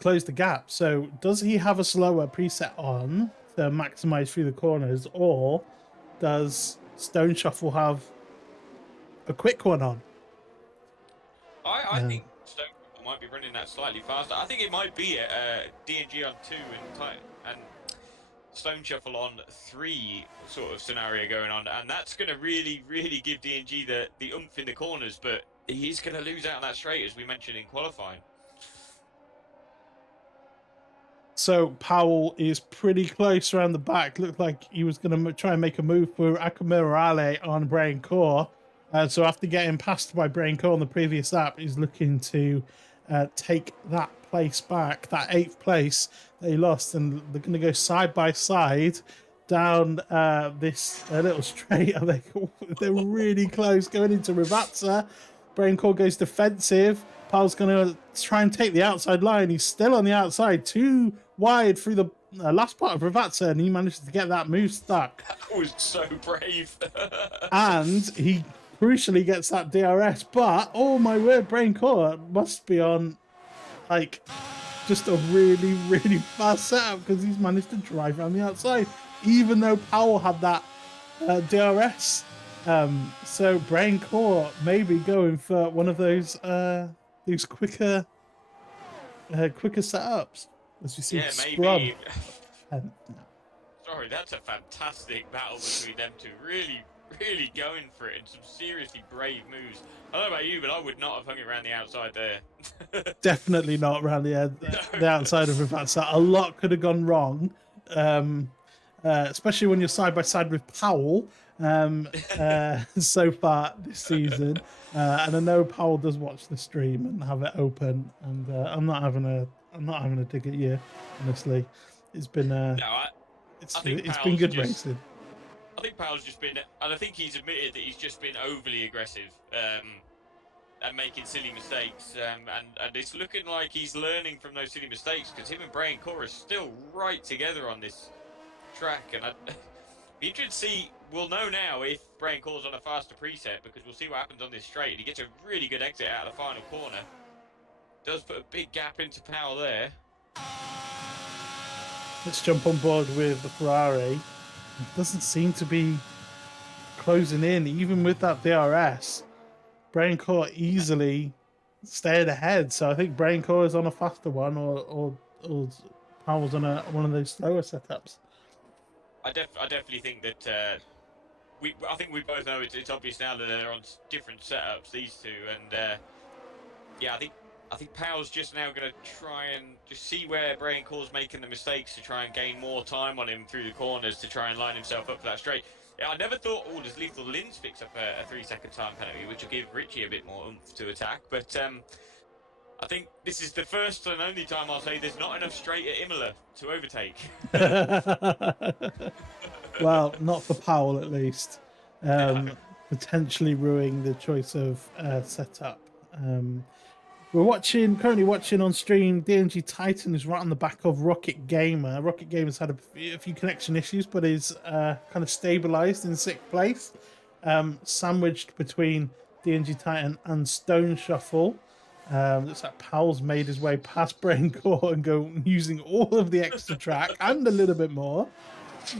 close the gap. So does he have a slower preset on to maximize through the corners, or does Stone Shuffle have a quick one on? I think Stone Shuffle might be running that slightly faster. I think it might be D&G on 2 and Stone Shuffle on 3 sort of scenario going on, and that's going to really give D&G the oomph in the corners, but he's going to lose out on that straight, as we mentioned in qualifying. So Powell is pretty close around the back. Looked like he was going to try and make a move for Acqua Minerale on Braincore. So after getting passed by Braincore on the previous lap, he's looking to take that place back, that 8th place that he lost, and they're going to go side by side down this little straight. They're really close going into Rivazza. Braincore goes defensive. Powell's going to try and take the outside line. He's still on the outside, too wide through the last part of Rivazza, and he manages to get that move stuck. That was so brave. And he crucially gets that DRS, but oh my word, Braincore must be on like just a really fast setup, because he's managed to drive around the outside, even though Powell had that DRS. So Braincore maybe going for one of those quicker setups, as you see. Yeah, Scrub. maybe. Sorry, that's a fantastic battle between them two. Really going for it, and some seriously brave moves. I don't know about you, but I would not have hung it around the outside there. Definitely not around the outside of Rivazza. A lot could have gone wrong, especially when you're side by side with Powell so far this season. And I know Powell does watch the stream and have it open, and I'm not having a dig at you, honestly. It's been it's been good racing. I think Powell's just been, and I think he's admitted that he's just been overly aggressive and making silly mistakes. And it's looking like he's learning from those silly mistakes, because him and Braincore are still right together on this track. And I'd be interested to see, we'll know now if Braincore's on a faster preset, because we'll see what happens on this straight. He gets a really good exit out of the final corner. Does put a big gap into Powell there. Let's jump on board with the Ferrari. It doesn't seem to be closing in, even with that DRS. Braincore easily stayed ahead, so I think Braincore is on a faster one, or Powell's on one of those slower setups. I definitely think that I think we both know it's obvious now that they're on different setups, these two, and yeah, I think Powell's just now going to try and just see where Braincore's making the mistakes to try and gain more time on him through the corners to try and line himself up for that straight. Yeah, I never thought, does Lethal Linz picks up a 3-second time penalty, which will give Richy a bit more oomph to attack, but I think this is the first and only time I'll say there's not enough straight at Imola to overtake. Well, not for Powell at least. No. Potentially ruining the choice of setup. We're currently watching on stream. DNG Titan is right on the back of Rocket Gamer. Rocket Gamer's had a few connection issues, but is kind of stabilized in 6th place, sandwiched between DNG Titan and Stone Shuffle. Looks like Powell's made his way past Braincore and using all of the extra track and a little bit more.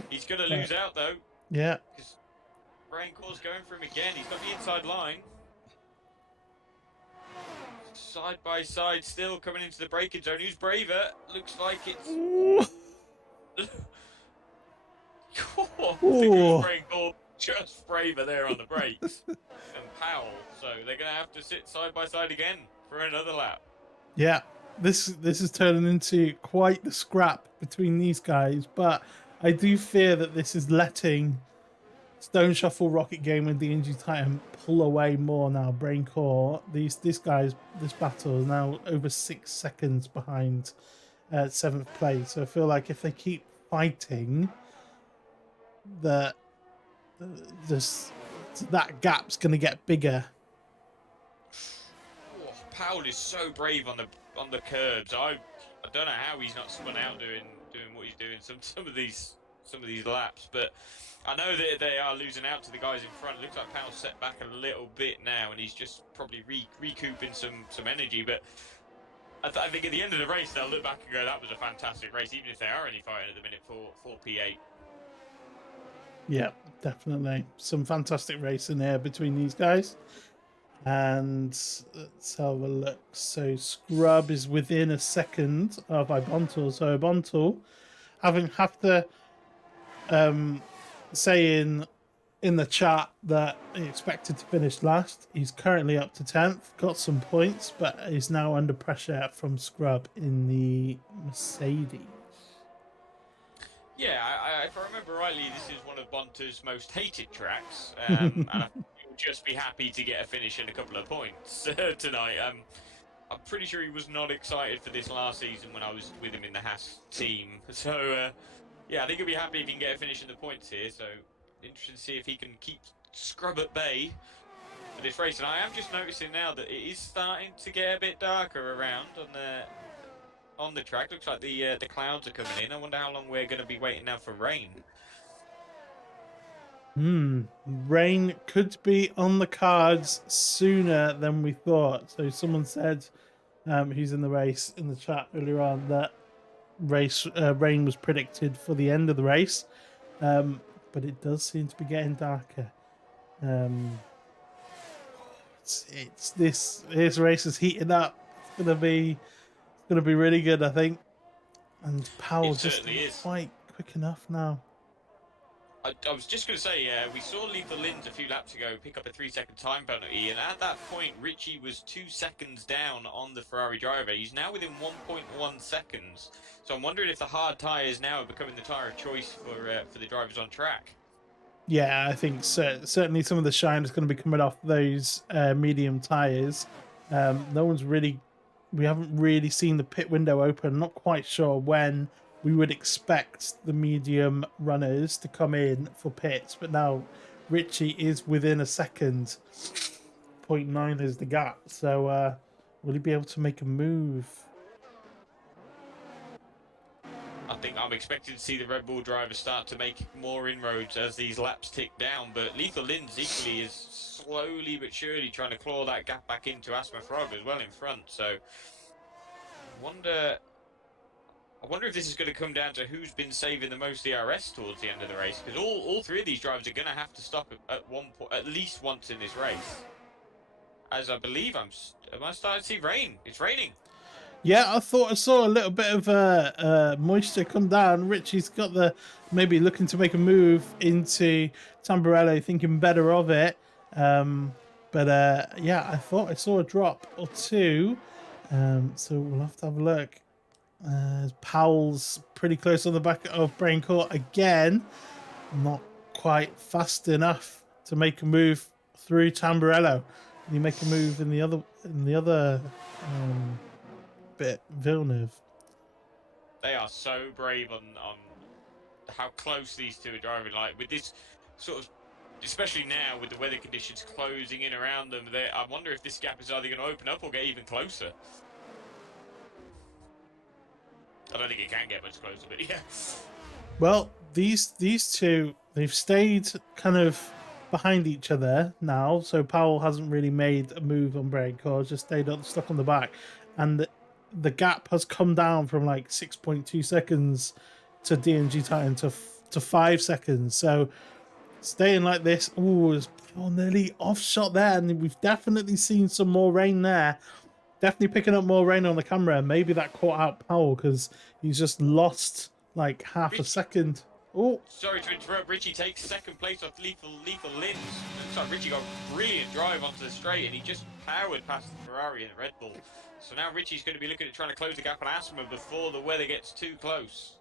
He's going to lose out though. Yeah. Because Braincore's going for him again. He's got the inside line. Side by side, still coming into the braking zone. Who's braver? Looks like it's. I think it was Braincore just braver there on the brakes. And Powell. So they're going to have to sit side by side again for another lap. Yeah, this is turning into quite the scrap between these guys, but I do fear that this is letting Stone Shuffle, Rocket Game, and DNG Titan pull away more now. Braincore, this battle is now over 6 seconds behind 7th place. So I feel like if they keep fighting, that gap's going to get bigger. Oh, Powell is so brave on the curbs. I don't know how he's not spun out doing what he's doing some of these laps, but I know that they are losing out to the guys in front. It looks like Powell's set back a little bit now, and he's just probably recouping some energy. But I think at the end of the race, they'll look back and go, "That was a fantastic race," even if they are only fighting at the minute for P8. Yeah, definitely some fantastic racing here between these guys. And let's have a look. So Scrub is within a second of Ibontal. So Ibontal have to say in the chat that he expected to finish last. He's currently up to 10th, got some points, but is now under pressure from Scrub in the Mercedes. Yeah, if I remember rightly, this is one of Bonta's most hated tracks, and I think he'll just be happy to get a finish and a couple of points tonight. I'm pretty sure he was not excited for this last season when I was with him in the Haas team. So, yeah, I think he'll be happy if he can get a finish in the points here. So, interesting to see if he can keep Scrub at bay for this race. And I am just noticing now that it is starting to get a bit darker around on the track. Looks like the clouds are coming in. I wonder how long we're going to be waiting now for rain. Rain could be on the cards sooner than we thought. So someone said, who's in the race in the chat earlier on, that rain was predicted for the end of the race, but it does seem to be getting darker. This race is heating up. It's gonna be really good, I think. And Powell just isn't quite quick enough now. I was just going to say, we saw Lethal Linz a few laps ago pick up a 3-second time penalty, and at that point, Richy was 2 seconds down on the Ferrari driver. He's now within 1.1 seconds. So I'm wondering if the hard tyres now are becoming the tyre of choice for the drivers on track. Yeah, I think so. Certainly some of the shine is going to be coming off those medium tyres. We haven't really seen the pit window open. Not quite sure when we would expect the medium runners to come in for pits, but now Richy is within a second. 0.9 is the gap. So will he be able to make a move? I think I'm expecting to see the Red Bull drivers start to make more inroads as these laps tick down, but Lethal Linz equally is slowly but surely trying to claw that gap back into Asthma Frog as well in front. So I wonder if this is going to come down to who's been saving the most DRS towards the end of the race, because all three of these drivers are going to have to stop at least once in this race. As I believe am I starting to see rain? It's raining. Yeah, I thought I saw a little bit of moisture come down. Richie's got the maybe looking to make a move into Tamburello, thinking better of it. But yeah, I thought I saw a drop or two. So we'll have to have a look. Powell's pretty close on the back of Brain Court again. Not quite fast enough to make a move through Tamburello. Can you make a move in the other bit, Villeneuve? They are so brave on how close these two are driving. Like with this sort of, especially now with the weather conditions closing in around them, I wonder if this gap is either going to open up or get even closer. I don't think it can get much closer, but yeah. Well, these two, they've stayed kind of behind each other now. So Powell hasn't really made a move on Brain Core, just stayed stuck on the back, and the gap has come down from like 6.2 seconds to DNG Titan to 5 seconds. So staying like this, nearly off shot there, and we've definitely seen some more rain there. Definitely picking up more rain on the camera. Maybe that caught out Powell because he's just lost like half a second. Oh, sorry to interrupt. Richy takes second place off Lethal Lins. So Richy got a brilliant drive onto the straight, and he just powered past the Ferrari and the Red Bull. So now Richie's going to be looking at trying to close the gap on Asthma before the weather gets too close.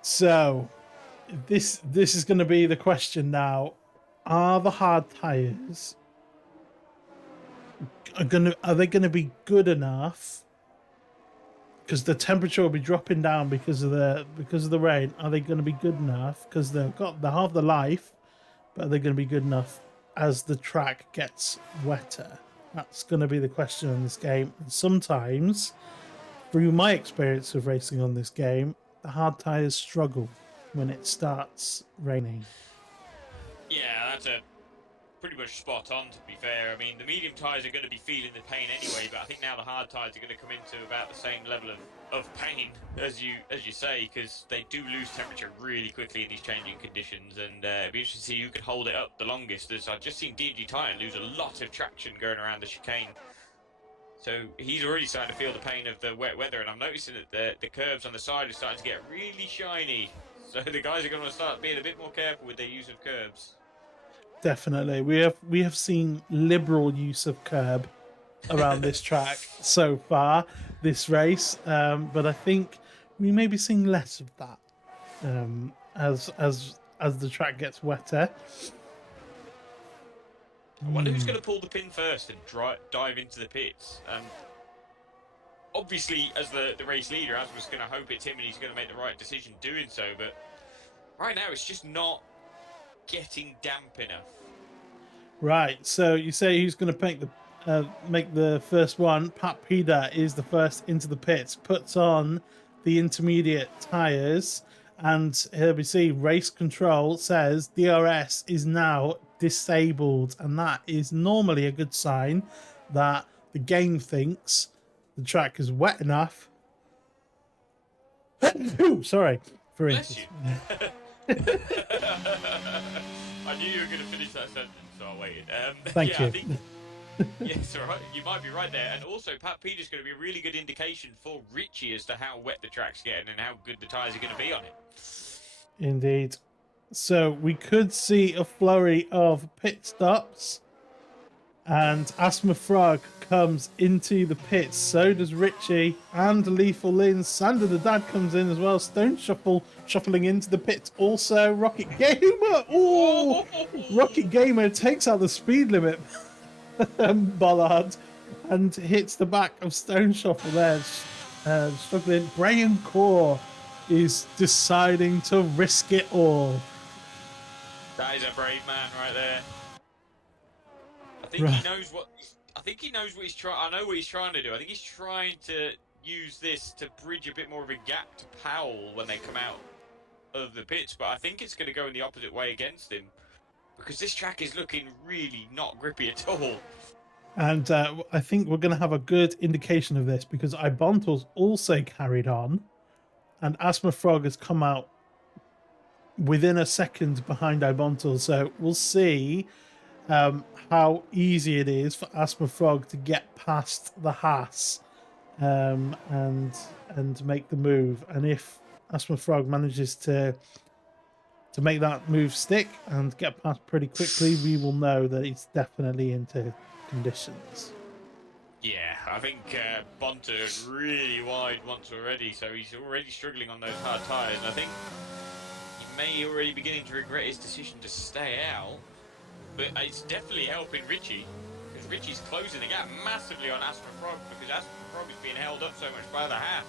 So this is going to be the question now. Are the hard tires are they going to be good enough? Because the temperature will be dropping down because of the rain. Are they going to be good enough? Because they have the life, but are they going to be good enough as the track gets wetter? That's going to be the question in this game. And sometimes, through my experience of racing on this game, the hard tires struggle when it starts raining. Yeah, that's a pretty much spot on, to be fair. I mean, the medium tyres are going to be feeling the pain anyway, but I think now the hard tyres are going to come into about the same level of pain, as you say, because they do lose temperature really quickly in these changing conditions, and it'd be interesting to see who can hold it up the longest, as I've just seen DNG Titan lose a lot of traction going around the chicane. So he's already starting to feel the pain of the wet weather, and I'm noticing that the curbs on the side are starting to get really shiny. So the guys are going to start being a bit more careful with their use of curbs. Definitely, we have seen liberal use of curb around this track so far this race, but I think we may be seeing less of that as the track gets wetter. I wonder who's going to pull the pin first and dive into the pits. Obviously, as the race leader, Asma's going to hope it's him and he's going to make the right decision doing so, but right now it's just not getting damp enough. Right, so you say who's going to make the first one? Pat Pida is the first into the pits, puts on the intermediate tyres, and here we see race control says DRS is now disabled, and that is normally a good sign that the game thinks the track is wet enough. Ooh, sorry for instance. I knew you were going to finish that sentence, so I waited. Thank you. I think, yes, all right. You might be right there. And also, Pat Peter's going to be a really good indication for Richy as to how wet the track's getting and how good the tyres are going to be on it. Indeed. So we could see a flurry of pit stops. And Asthma Frog comes into the pits. So does Richy and Lethal Lin. Sander the Dad comes in as well. Stone shuffling into the pits. Also, Rocket Gamer. Oh, Rocket Gamer takes out the speed limit. Bollard and hits the back of Stone Shuffle there. Struggling. Brain Core is deciding to risk it all. That is a brave man right there. I think he knows what. I think he knows what he's trying. I know what he's trying to do. I think he's trying to use this to bridge a bit more of a gap to Powell when they come out of the pits. But I think it's going to go in the opposite way against him because this track is looking really not grippy at all. And I think we're going to have a good indication of this because Ibontal's also carried on, and Asthma Frog has come out within a second behind Ibontal. So we'll see how easy it is for Asthma Frog to get past the Haas and make the move. And if Asthma Frog manages to make that move stick and get past pretty quickly, we will know that it's definitely into conditions. Yeah, I think Bonter's really wide once already, so he's already struggling on those hard tyres. And I think he may already beginning to regret his decision to stay out, but it's definitely helping Richy, because Richy's closing the gap massively on Asthma Frog, because Asthma Frog is being held up so much by the Haas.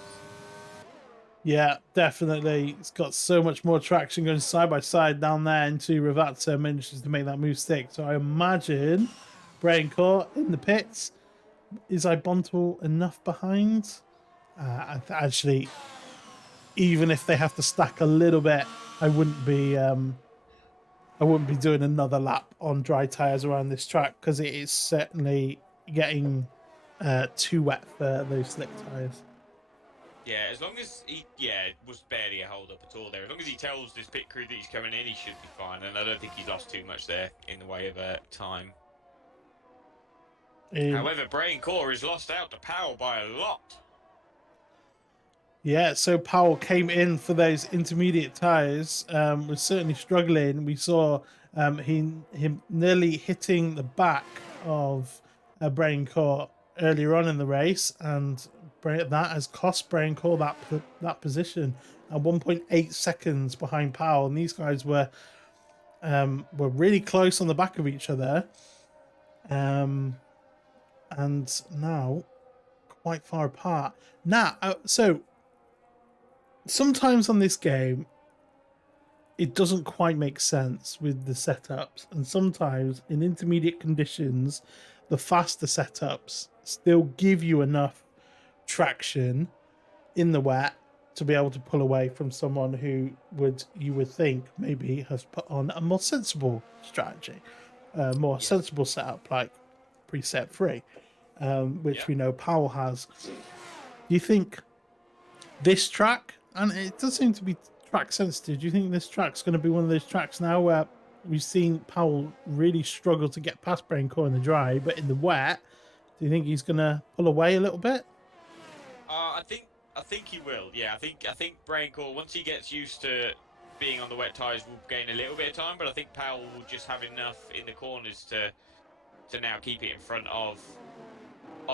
Yeah, definitely. It's got so much more traction going side by side down there into Ravazza manages to make that move stick. So I imagine Braincore in the pits. Is Ibontal enough behind? Actually, even if they have to stack a little bit, I wouldn't be doing another lap on dry tires around this track because it is certainly getting too wet for those slick tires. Yeah, as long as he, it was barely a hold up at all there. As long as he tells this pit crew that he's coming in, he should be fine. And I don't think he's lost too much there in the way of time. However, Brain Core has lost out to Powell by a lot. Yeah, so Powell came in for those intermediate tyres, was certainly struggling. We saw him nearly hitting the back of Brain Core earlier on in the race, and that has cost Brain Core that position at 1.8 seconds behind Powell. And these guys were really close on the back of each other, and now quite far apart. Now, so sometimes on this game, it doesn't quite make sense with the setups, and sometimes in intermediate conditions, the faster setups still give you enough traction in the wet to be able to pull away from someone who you would think maybe has put on a more sensible strategy, more sensible setup like preset 3, which we know Powell has. Do you think this track, and it does seem to be track sensitive, do you think this track's going to be one of those tracks now where we've seen Powell really struggle to get past Brain Core in the dry, but in the wet, do you think he's going to pull away a little bit? I think he will. Yeah, I think Brain Core, once he gets used to being on the wet tyres, will gain a little bit of time. But I think Powell will just have enough in the corners to now keep it in front of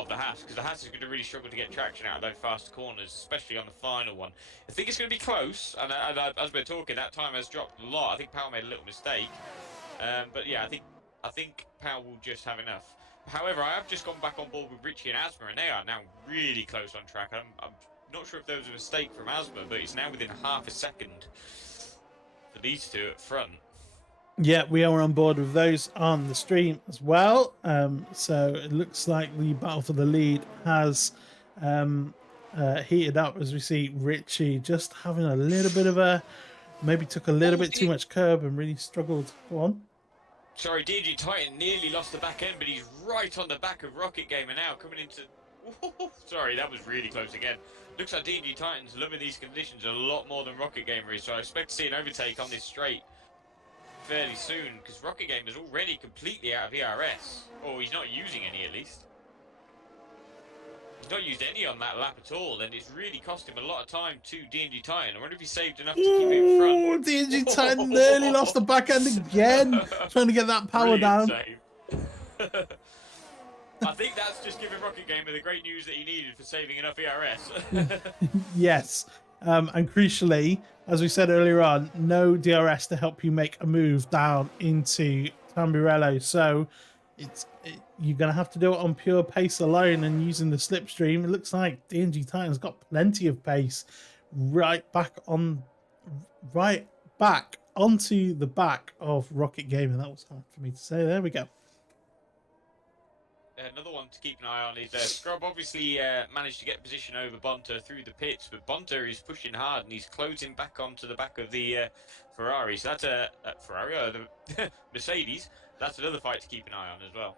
the Haas, because the Haas is going to really struggle to get traction out of those fast corners, especially on the final one. I think it's going to be close, and as we're talking, that time has dropped a lot. I think Powell made a little mistake, but yeah, I think Powell will just have enough. However, I have just gone back on board with Richy and Asthma, and they are now really close on track. I'm not sure if there was a mistake from Asthma, but it's now within half a second for these two at front. Yeah, we are on board with those on the stream as well. So it looks like the battle for the lead has heated up as we see Richy just having a little bit of maybe took a little bit too much curb and really struggled. Go on. Sorry, DG Titan nearly lost the back end, but he's right on the back of Rocket Gamer now, coming into... Sorry, that was really close again. Looks like DG Titan's loving these conditions a lot more than Rocket Gamer is, so I expect to see an overtake on this straight fairly soon, because Rocket Gamer's already completely out of ERS. Or he's not using any, at least. He's not used any on that lap at all, and it's really cost him a lot of time to DG Titan. I wonder if he saved enough to keep it in front. DG Titan nearly lost the back end again, trying to get that power down. I think that's just giving Rocket Gamer the great news that he needed for saving enough ERS. Yes, and crucially, as we said earlier on, no DRS to help you make a move down into Tamburello. So you're going to have to do it on pure pace alone and using the slipstream. It looks like DNG Titan's got plenty of pace right back onto the back of Rocket Gamer. That was hard for me to say. There we go. Another one to keep an eye on is Scrub obviously managed to get position over Bonter through the pits, but Bonter is pushing hard and he's closing back onto the back of the Ferrari. So that's a Ferrari, the Mercedes. That's another fight to keep an eye on as well.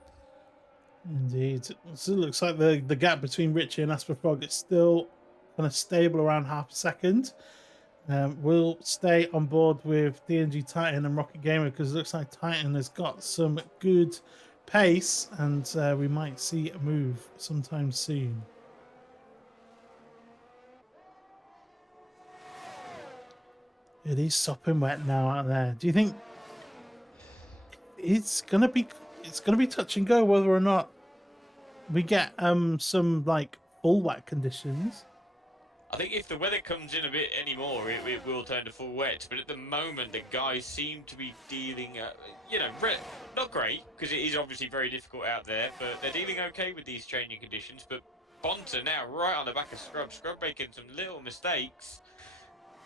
Indeed. So it looks like the gap between Richy and Asthma Frog is still kind of stable around half a second. We'll stay on board with DNG Titan and Rocket Gamer because it looks like Titan has got some good pace, and we might see a move sometime soon. It is sopping wet now out there. Do you think it's gonna be touch and go whether or not we get some like full wet conditions? I think if the weather comes in a bit anymore, it will turn to full wet. But at the moment, the guys seem to be dealing, not great, because it is obviously very difficult out there, but they're dealing okay with these changing conditions. But Bonta now right on the back of Scrub. Scrub making some little mistakes.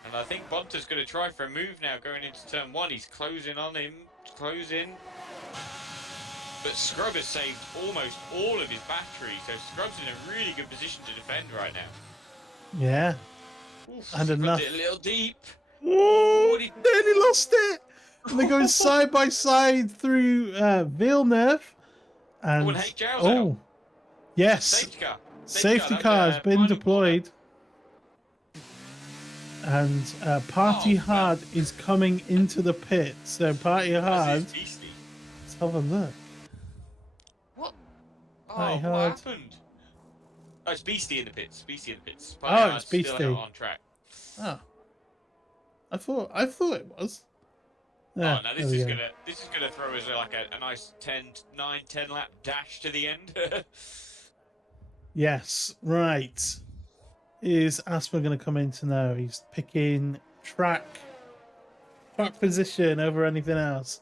And I think Bonta's going to try for a move now going into turn 1. He's closing on him, closing. But Scrub has saved almost all of his battery, so Scrub's in a really good position to defend right now. Yeah. Oof, And enough. It a little deep. Oh, nearly lost it. And they're going side by side through Villeneuve. And out. Yes. Safety car has been deployed. And Party Hard is coming into the pit. So Party Hard. Let's have a look. What? Party what Hard. happened? Oh, it's Beastie in the pits. It's Beastie. Still on track. Oh. I thought it was. Yeah, oh no, this is gonna throw us like a nice 9-10 lap dash to the end. Yes, right. Is Asthma going to come in to know? He's picking track position over anything else.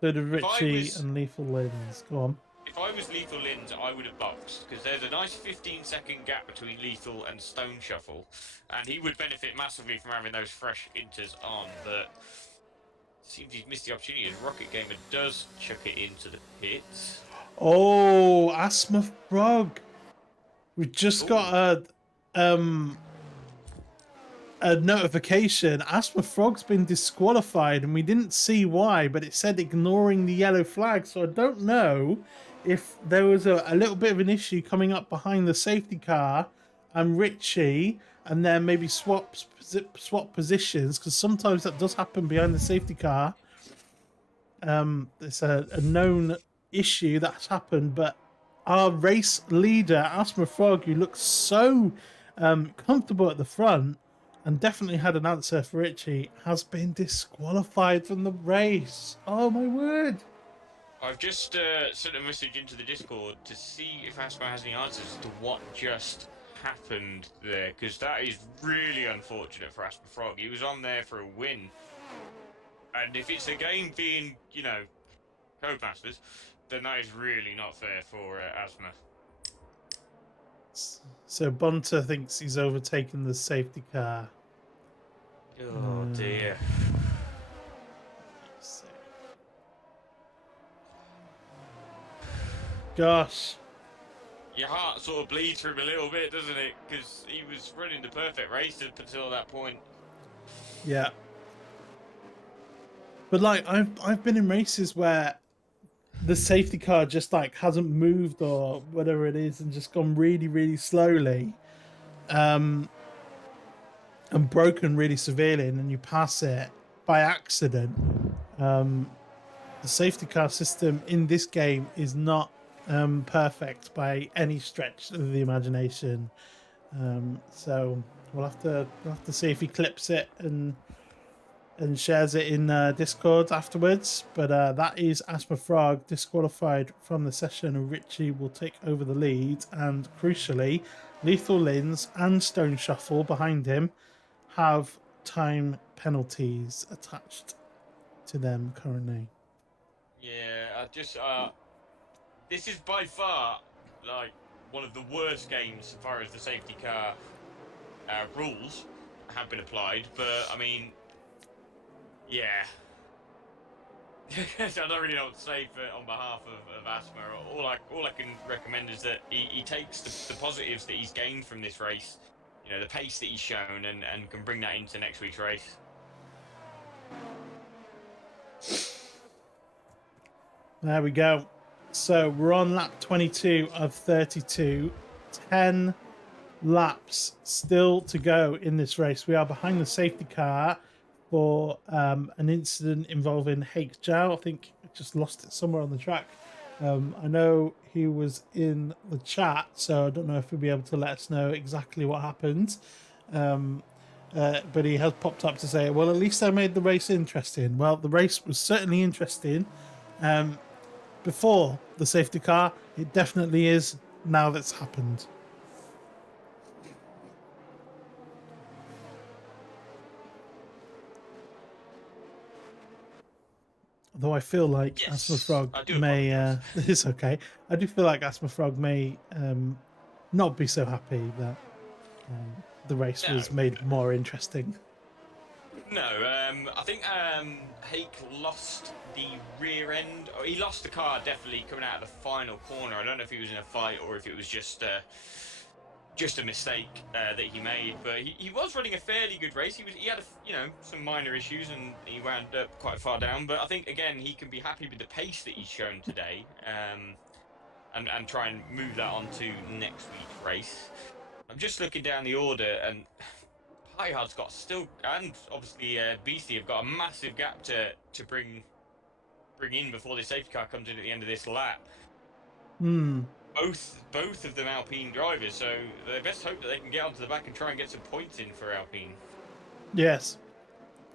So did Richy and Lethal Lens. Go on. If I was Lethal Lens, I would have boxed, because there's a nice 15-second gap between Lethal and Stone Shuffle, and he would benefit massively from having those fresh inters on, but seems he's missed the opportunity, and Rocket Gamer does chuck it into the pits. Oh, Asthma Frog. We've just got a notification. Asthma Frog's been disqualified, and we didn't see why, but it said ignoring the yellow flag, so I don't know if there was a little bit of an issue coming up behind the safety car and Richy, and then maybe swap positions, because sometimes that does happen behind the safety car. It's a known issue that's happened, but our race leader, Asthma Frog, who looks so comfortable at the front and definitely had an answer for Richy, has been disqualified from the race. Oh my word. I've just sent a message into the Discord to see if Asthma has any answers to what just happened there, because that is really unfortunate for Asthma Frog. He was on there for a win, and if it's a game being, Codemasters, then that is really not fair for Asthma. So Bonta thinks he's overtaken the safety car. Oh dear. Gosh. Your heart sort of bleeds for him a little bit, doesn't it? Because he was running the perfect race up until that point. Yeah. But like I've been in races where the safety car just like hasn't moved or whatever it is and just gone really, really slowly. And broken really severely, and then you pass it by accident. The safety car system in this game is not perfect by any stretch of the imagination. So we'll have to see if he clips it and shares it in Discord afterwards. But that is Asthma Frog disqualified from the session, and Richy will take over the lead. And crucially, Lethal Lens and Stone Shuffle behind him have time penalties attached to them currently. Yeah, this is by far like one of the worst games as far as the safety car rules have been applied. But I mean, yeah, I don't really know what to say on behalf of Asthma. All I can recommend is that he takes the positives that he's gained from this race, the pace that he's shown, and can bring that into next week's race. There we go. So we're on lap 22 of 32. 10 laps still to go in this race. We are behind the safety car for an incident involving Hake Zhao. I think I just lost it somewhere on the track. I know he was in the chat, so I don't know if he'll be able to let us know exactly what happened. But he has popped up to say, well, at least I made the race interesting. Well, the race was certainly interesting before the safety car. It definitely is now that's happened. Though I feel like Yes, Asthma Frog I do may, apologise. it's okay. I do feel like Asthma Frog may not be so happy that the race No, was made more interesting. no. I think Hake lost the rear end, or he lost the car definitely coming out of the final corner. I don't know if he was in a fight or if it was just a mistake that he made, but he was running a fairly good race. He had some minor issues and he wound up quite far down. But I think again he can be happy with the pace that he's shown today, and try and move that on to next week's race. I'm just looking down the order, and Piehard's got still, and obviously Beastie have got a massive gap to bring in before the safety car comes in at the end of this lap. Both of them Alpine drivers, so they best hope that they can get onto the back and try and get some points in for Alpine. Yes,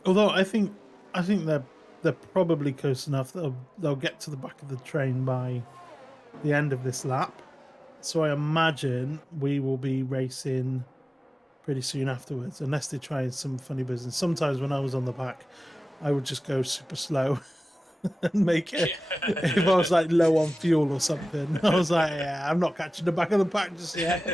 although I think they're probably close enough that they'll get to the back of the train by the end of this lap. So I imagine we will be racing pretty soon afterwards, unless they try some funny business. Sometimes when I was on the back, I would just go super slow and make it. Yeah. If I was like low on fuel or something, I was like, yeah, I'm not catching the back of the pack just yet.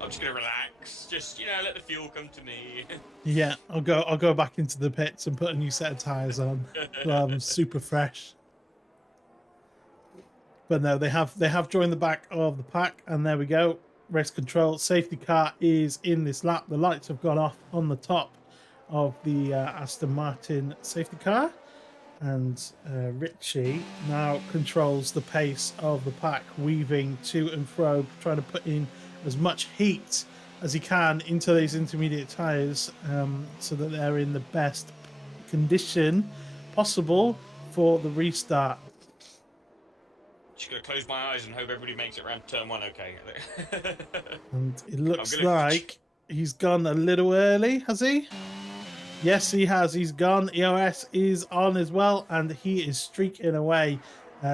I'm just gonna relax. Just let the fuel come to me. Yeah, I'll go back into the pits and put a new set of tires on. So I'm super fresh. But no, they have joined the back of the pack, and there we go. Race control safety car is in this lap. The lights have gone off on the top of the Aston Martin safety car, and Richy now controls the pace of the pack, weaving to and fro, trying to put in as much heat as he can into these intermediate tires, so that they're in the best condition possible for the restart. Just gonna close my eyes and hope everybody makes it around turn one okay. And it looks like he's gone a little early, has he? Yes, he has. He's gone. EOS is on as well, and he is streaking away.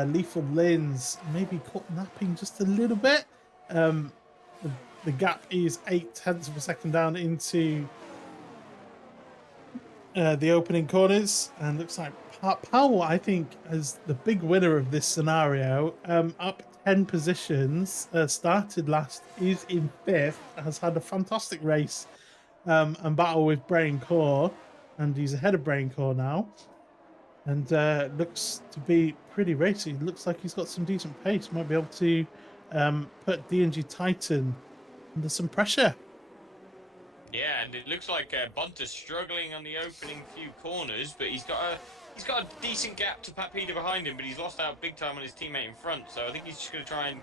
Lethal Lins maybe caught napping just a little bit. The gap is 0.8 of a second down into the opening corners, and looks like Powell, I think, as the big winner of this scenario, up 10 positions, started last, is in 5th, has had a fantastic race and battle with Brain Core, and he's ahead of Brain Core now, and looks to be pretty racy. Looks like he's got some decent pace, might be able to put DNG Titan under some pressure. Yeah, and it looks like Bunter's struggling on the opening few corners, but he's got a decent gap to Pat Peter behind him, but he's lost out big time on his teammate in front. So I think he's just going to try and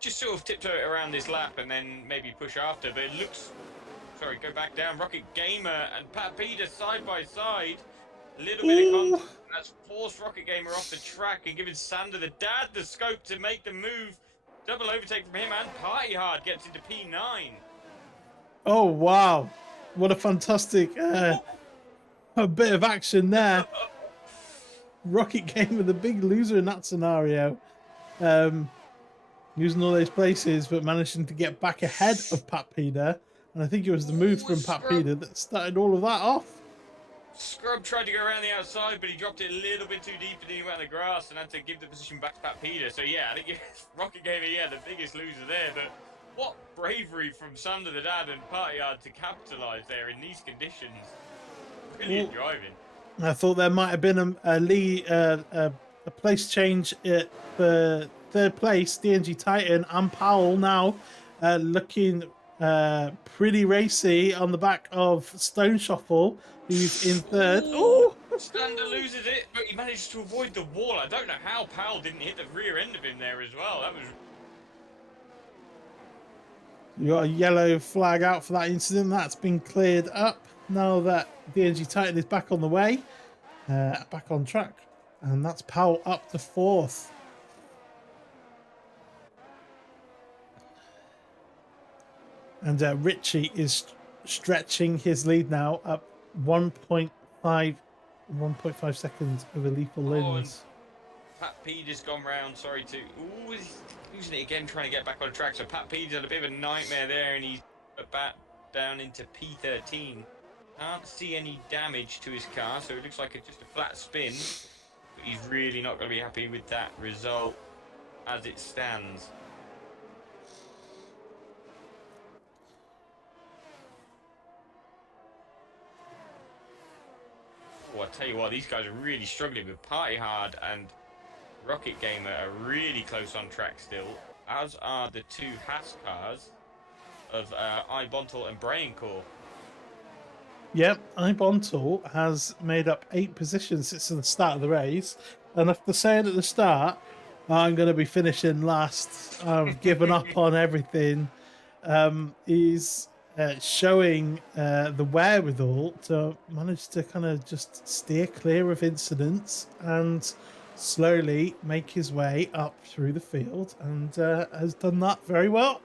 just sort of tiptoe it around this lap and then maybe push after. But it looks, sorry, go back down. Rocket Gamer and Pat Peter side by side. A little bit of contact. That's forced Rocket Gamer off the track and giving Sander the dad the scope to make the move. Double overtake from him, and Party Hard gets into P9. Oh, wow. What a fantastic a bit of action there. Rocket Gamer, the big loser in that scenario. Using all those places, but managing to get back ahead of Pat Peter. And I think it was the move from Pat Peter that started all of that off. Scrub tried to go around the outside, but he dropped it a little bit too deep and he went on the grass and had to give the position back to Pat Peter. So yeah, I think Rocket Gamer, the biggest loser there. But what bravery from Sander the Dad and Party Hard to capitalise there in these conditions. Brilliant driving. I thought there might have been a place change for third place. DNG Titan and Powell now looking pretty racy on the back of Stone Shuffle, who's in third. Oh! Sander loses it, but he managed to avoid the wall. I don't know how Powell didn't hit the rear end of him there as well. That was... You got a yellow flag out for that incident. That's been cleared up now that DNG Titan is back on the way, back on track, and that's Powell up to 4th. And Richy is stretching his lead now up 1.5 seconds over Lethal Lins. Pat Pede has gone round, sorry to... Ooh, he's losing it again, trying to get back on track. So Pat Pede's had a bit of a nightmare there, and he's back down into P13. Can't see any damage to his car, so it looks like it's just a flat spin. But he's really not going to be happy with that result as it stands. Oh, I tell you what, these guys are really struggling with Party Hard and Rocket Gamer are really close on track still, as are the two Haas cars of iBontal and Braincore. Yep, iBontal has made up 8 positions since the start of the race. And after saying at the start, I'm going to be finishing last, I've given up on everything, he's showing the wherewithal to manage to kind of just steer clear of incidents and slowly make his way up through the field, and has done that very well.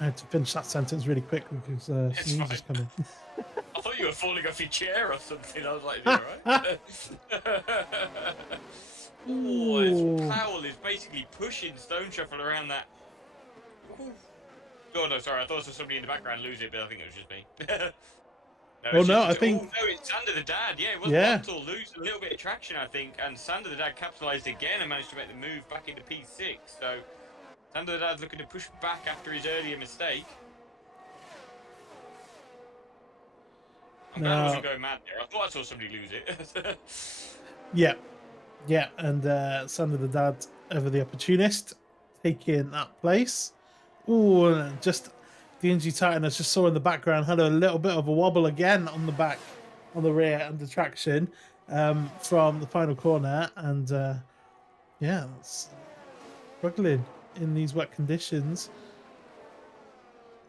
I had to finish that sentence really quick because sneeze is coming. I thought you were falling off your chair or something. I was like, is that right? Oh, Powell is basically pushing Stone Shuffle around that. Ooh. Oh no, sorry, I thought I saw somebody in the background lose it, but I think it was just me. I think... Oh no, it's Sander the Dad. Yeah, it was Bontal lose a little bit of traction, I think, and Sander the Dad capitalised again and managed to make the move back into P6. So Sander the Dad's looking to push back after his earlier mistake. I'm glad I wasn't going mad there. I thought I saw somebody lose it. Yeah, and Sander the Dad over the Opportunist taking that place. Oh, just the NG Titan, as just saw in the background, had a little bit of a wobble again on the back, on the rear under traction from the final corner, and yeah, it's struggling in these wet conditions.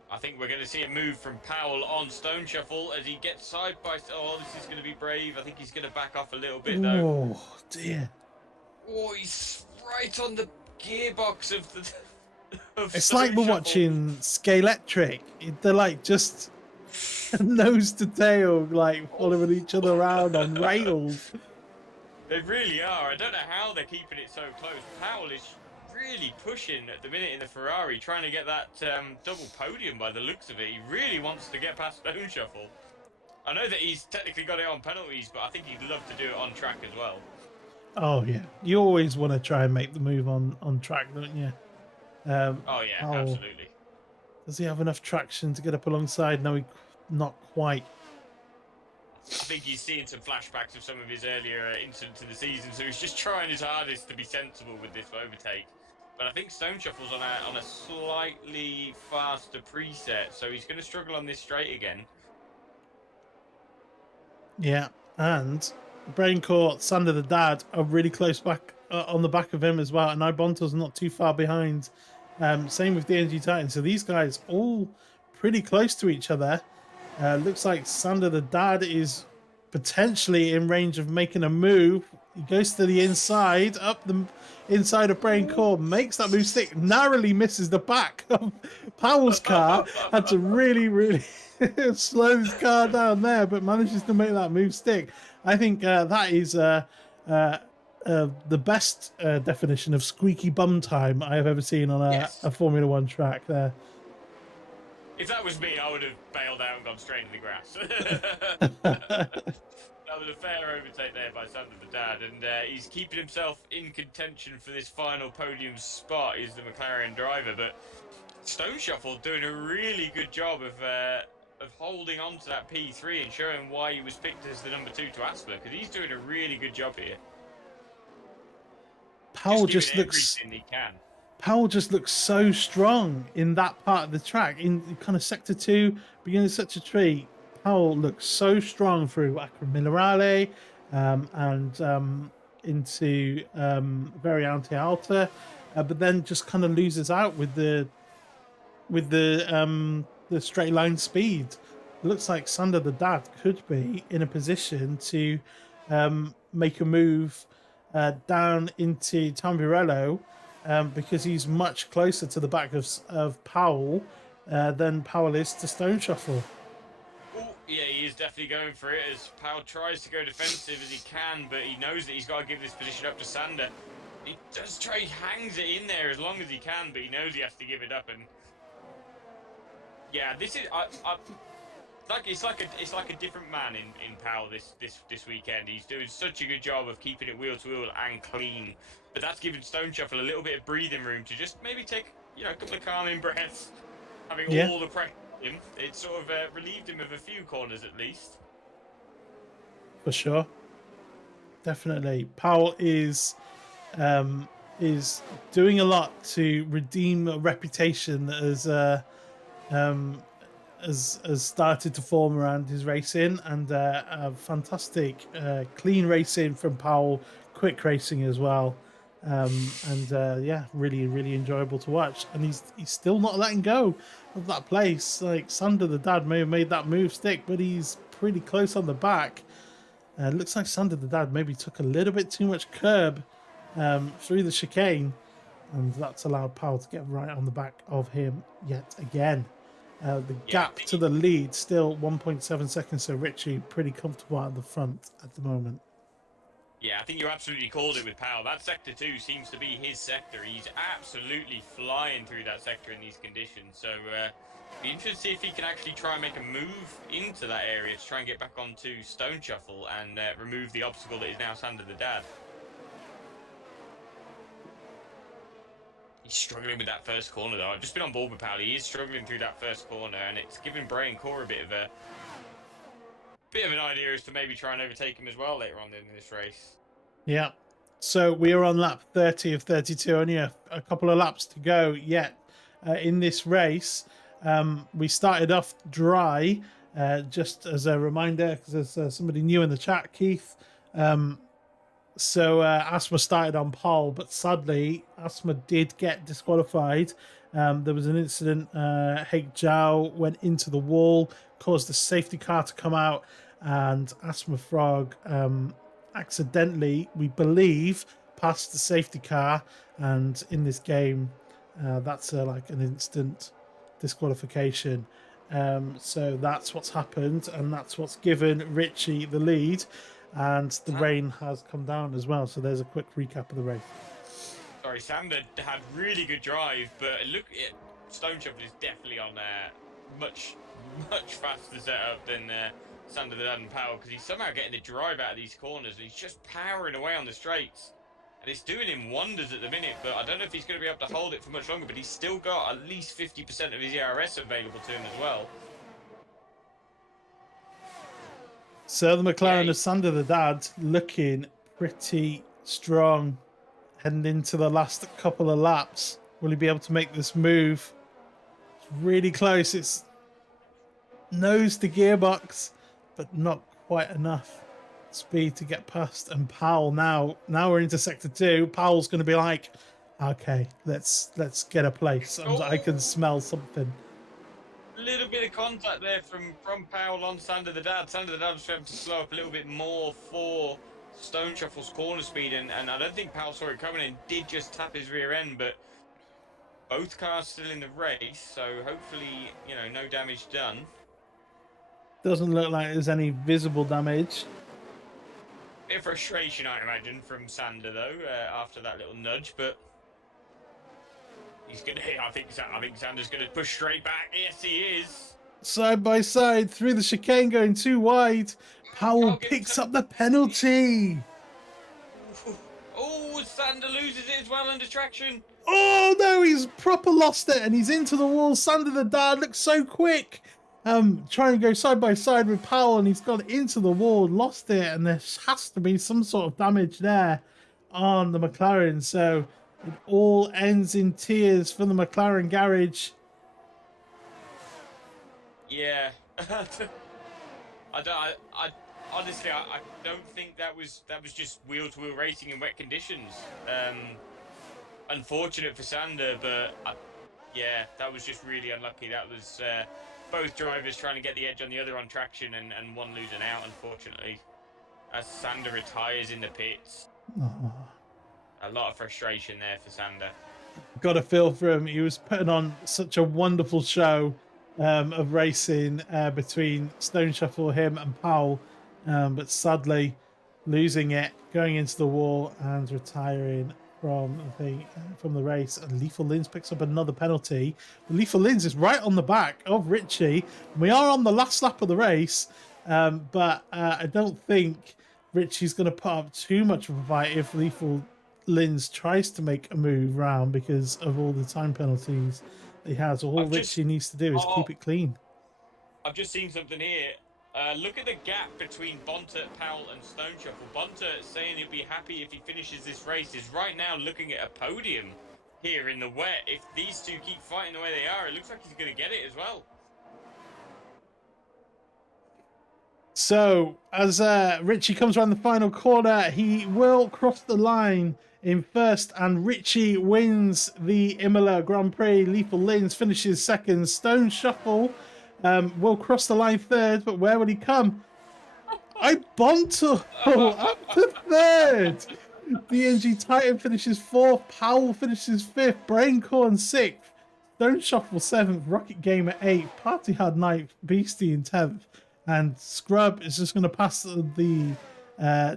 I think we're going to see a move from Powell on Stone Shuffle as he gets side by side. Oh, this is going to be brave. I think he's going to back off a little bit though. Oh dear. Oh, he's right on the gearbox of the. It's like we're watching Scalextric. They're like just nose to tail, like following each other around on rails. They really are. I don't know how they're keeping it so close. Powell is really pushing at the minute in the Ferrari, trying to get that double podium by the looks of it. He really wants to get past Stone Shuffle. I know that he's technically got it on penalties, but I think he'd love to do it on track as well. Oh yeah, you always want to try and make the move on track, don't you? Oh yeah, absolutely. Does he have enough traction to get up alongside? No, not quite. I think he's seeing some flashbacks of some of his earlier incidents in the season, so he's just trying his hardest to be sensible with this overtake. But I think Stone Shuffle's on a slightly faster preset, so he's going to struggle on this straight again. Yeah, and Braincore, Sander the Dad are really close back on the back of him as well, and iBontal's not too far behind. Same with the NG Titan. So these guys all pretty close to each other. Looks like Sander the Dad is potentially in range of making a move. He goes to the inside, up the inside of Braincore, makes that move stick, narrowly misses the back of Powell's car. Had to really slow his car down there, but manages to make that move stick. I think that is the best definition of squeaky bum time I have ever seen on a Formula One track there. If that was me, I would have bailed out and gone straight in the grass. That was a fair overtake there by Sander the Dad, and he's keeping himself in contention for this final podium spot. He's the McLaren driver, but Stone Shuffle doing a really good job of holding on to that P3 and showing why he was picked as the number 2 to Asthma, because he's doing a really good job here. Powell just looks everything he can. Powell just looks so strong in that part of the track, in kind of sector 2, beginning of sector 3. Powell looks so strong through Acqua Minerale and into Variante Alta. but then just kind of loses out with the straight line speed. It looks like Sander the Dad could be in a position to make a move down into Tamburello because he's much closer to the back of Powell than Powell is to Stone Shuffle. Oh, yeah, he is definitely going for it as Powell tries to go defensive as he can, but he knows that he's got to give this position up to Sander. He does try, he hangs it in there as long as he can, but he knows he has to give it up. And yeah, this is it's like a different man in Powell this weekend. He's doing such a good job of keeping it wheel to wheel and clean, but that's given Stone Shuffle a little bit of breathing room to just maybe take a couple of calming breaths, having all the pressure. It sort of relieved him of a few corners at least. For sure, definitely. Powell is doing a lot to redeem a reputation that has started to form around his racing, and a fantastic clean racing from Powell, quick racing as well. Yeah, really, really enjoyable to watch. And he's still not letting go of that place. Like Sander the Dad may have made that move stick, but he's pretty close on the back. Looks like Sander the Dad maybe took a little bit too much curb through the chicane, and that's allowed Powell to get right on the back of him yet again. The gap to the lead still 1.7 seconds, so Richy pretty comfortable at the front at the moment. Yeah, I think you absolutely called it with Powell. That sector 2 seems to be his sector. He's absolutely flying through that sector in these conditions. So, be interested to see if he can actually try and make a move into that area to try and get back onto Stone Shuffle and remove the obstacle that is now Sander the Dad. He's struggling with that first corner, though. I've just been on board with Powell. He is struggling through that first corner, and it's giving Bray and Core a bit of an idea as to maybe try and overtake him as well later on in this race. Yeah. So we are on lap 30 of 32. Only a couple of laps to go yet in this race. We started off dry, just as a reminder, because there's somebody new in the chat, Keith. So Asthma started on pole, but sadly, Asthma did get disqualified. There was an incident. Haig Zhao went into the wall, caused the safety car to come out, and Asthma Frog accidentally, we believe, passed the safety car. And in this game, that's like an instant disqualification. So that's what's happened, and that's what's given Richy the lead. And the rain has come down as well. So there's a quick recap of the race. Sorry, Sander had really good drive, but look, Stone Shuffle is definitely on much faster setup than Sander the Dad and Powell, because he's somehow getting the drive out of these corners and he's just powering away on the straights. And it's doing him wonders at the minute, but I don't know if he's going to be able to hold it for much longer, but he's still got at least 50% of his ERS available to him as well. So the McLaren of Sander the Dad looking pretty strong heading into the last couple of laps. Will he be able to make this move? It's really close. It's nose to gearbox, but not quite enough speed to get past. And Powell now we're into sector 2. Powell's going to be like, okay, let's get a place. I can smell something. Little bit of contact there from Powell on Sander the Dad. Sander the Dad was trying to slow up a little bit more for Stone Shuffle's corner speed, and I don't think Powell saw it coming and did just tap his rear end, but both cars still in the race, so hopefully, no damage done. Doesn't look like there's any visible damage. Bit of frustration, I imagine, from Sander, though, after that little nudge, but he's gonna. I think Sander's gonna push straight back. Yes, he is. Side by side through the chicane, going too wide. Powell picks up the penalty. Oh, Sander loses it as well under traction. Oh no, he's proper lost it, and he's into the wall. Sander the Dad looks so quick. Trying to go side by side with Powell, and he's gone into the wall, lost it, and there has to be some sort of damage there on the McLaren. So it all ends in tears for the McLaren garage. Yeah. Honestly, I don't think that was just wheel-to-wheel racing in wet conditions. unfortunate for Sander, but yeah, that was just really unlucky. That was both drivers trying to get the edge on the other on traction and one losing out, unfortunately. As Sander retires in the pits. Oh. A lot of frustration there for Sander. Got a feel for him. He was putting on such a wonderful show of racing between Stone Shuffle, him, and Powell, but sadly losing it, going into the wall, and retiring from the race. And Lethal Lins picks up another penalty. Lethal Lins is right on the back of Richy. We are on the last lap of the race, but I don't think Richie's going to put up too much of a fight if Lethal Lins tries to make a move round because of all the time penalties he has. All Richie needs to do is keep it clean. I've just seen something here. Look at the gap between Bonta, Powell, and Stone Shuffle. Bonta saying he'll be happy if he finishes this race is right now looking at a podium here in the wet. If these two keep fighting the way they are, it looks like he's going to get it as well. So as Richie comes around the final corner, he will cross the line in first, and Richie wins the Imola Grand Prix. Lethal Lins finishes second. Stone Shuffle will cross the line third, but where will he come? Bonto up to third. DNG Titan finishes fourth. Powell finishes fifth. Braincorn sixth. Stone Shuffle seventh. Rocket Gamer eighth. Party Hard ninth. Beastie in 10th. And Scrub is just going to pass the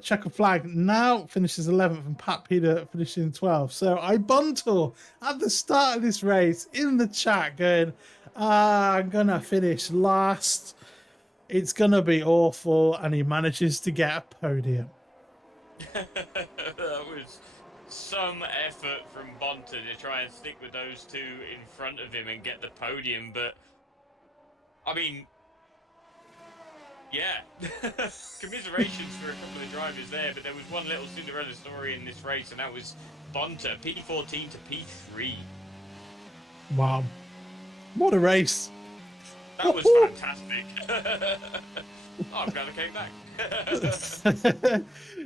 checker flag. Now finishes 11th, and Pat Peter finishing 12th. So Bonto at the start of this race in the chat going, I'm going to finish last. It's going to be awful. And he manages to get a podium. That was some effort from Bonta to try and stick with those two in front of him and get the podium. But, I mean, yeah, commiserations for a couple of drivers there, but there was one little Cinderella story in this race, and that was Bonta, P14 to P3. Wow. What a race. That was fantastic. Oh, I'm glad I came back.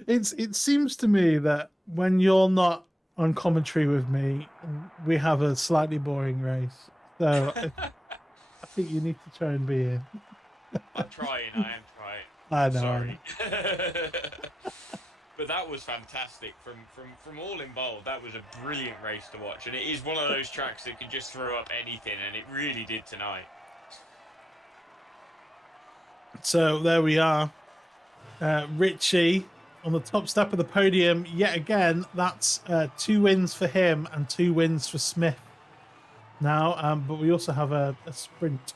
It seems to me that when you're not on commentary with me, we have a slightly boring race. So I think you need to try and be in. I'm trying, I am trying. I know. Sorry. But that was fantastic from all involved. That was a brilliant race to watch. And it is one of those tracks that can just throw up anything, and it really did tonight. So there we are. Richie on the top step of the podium yet again. That's 2 wins for him and 2 wins for Smith now. But we also have a sprint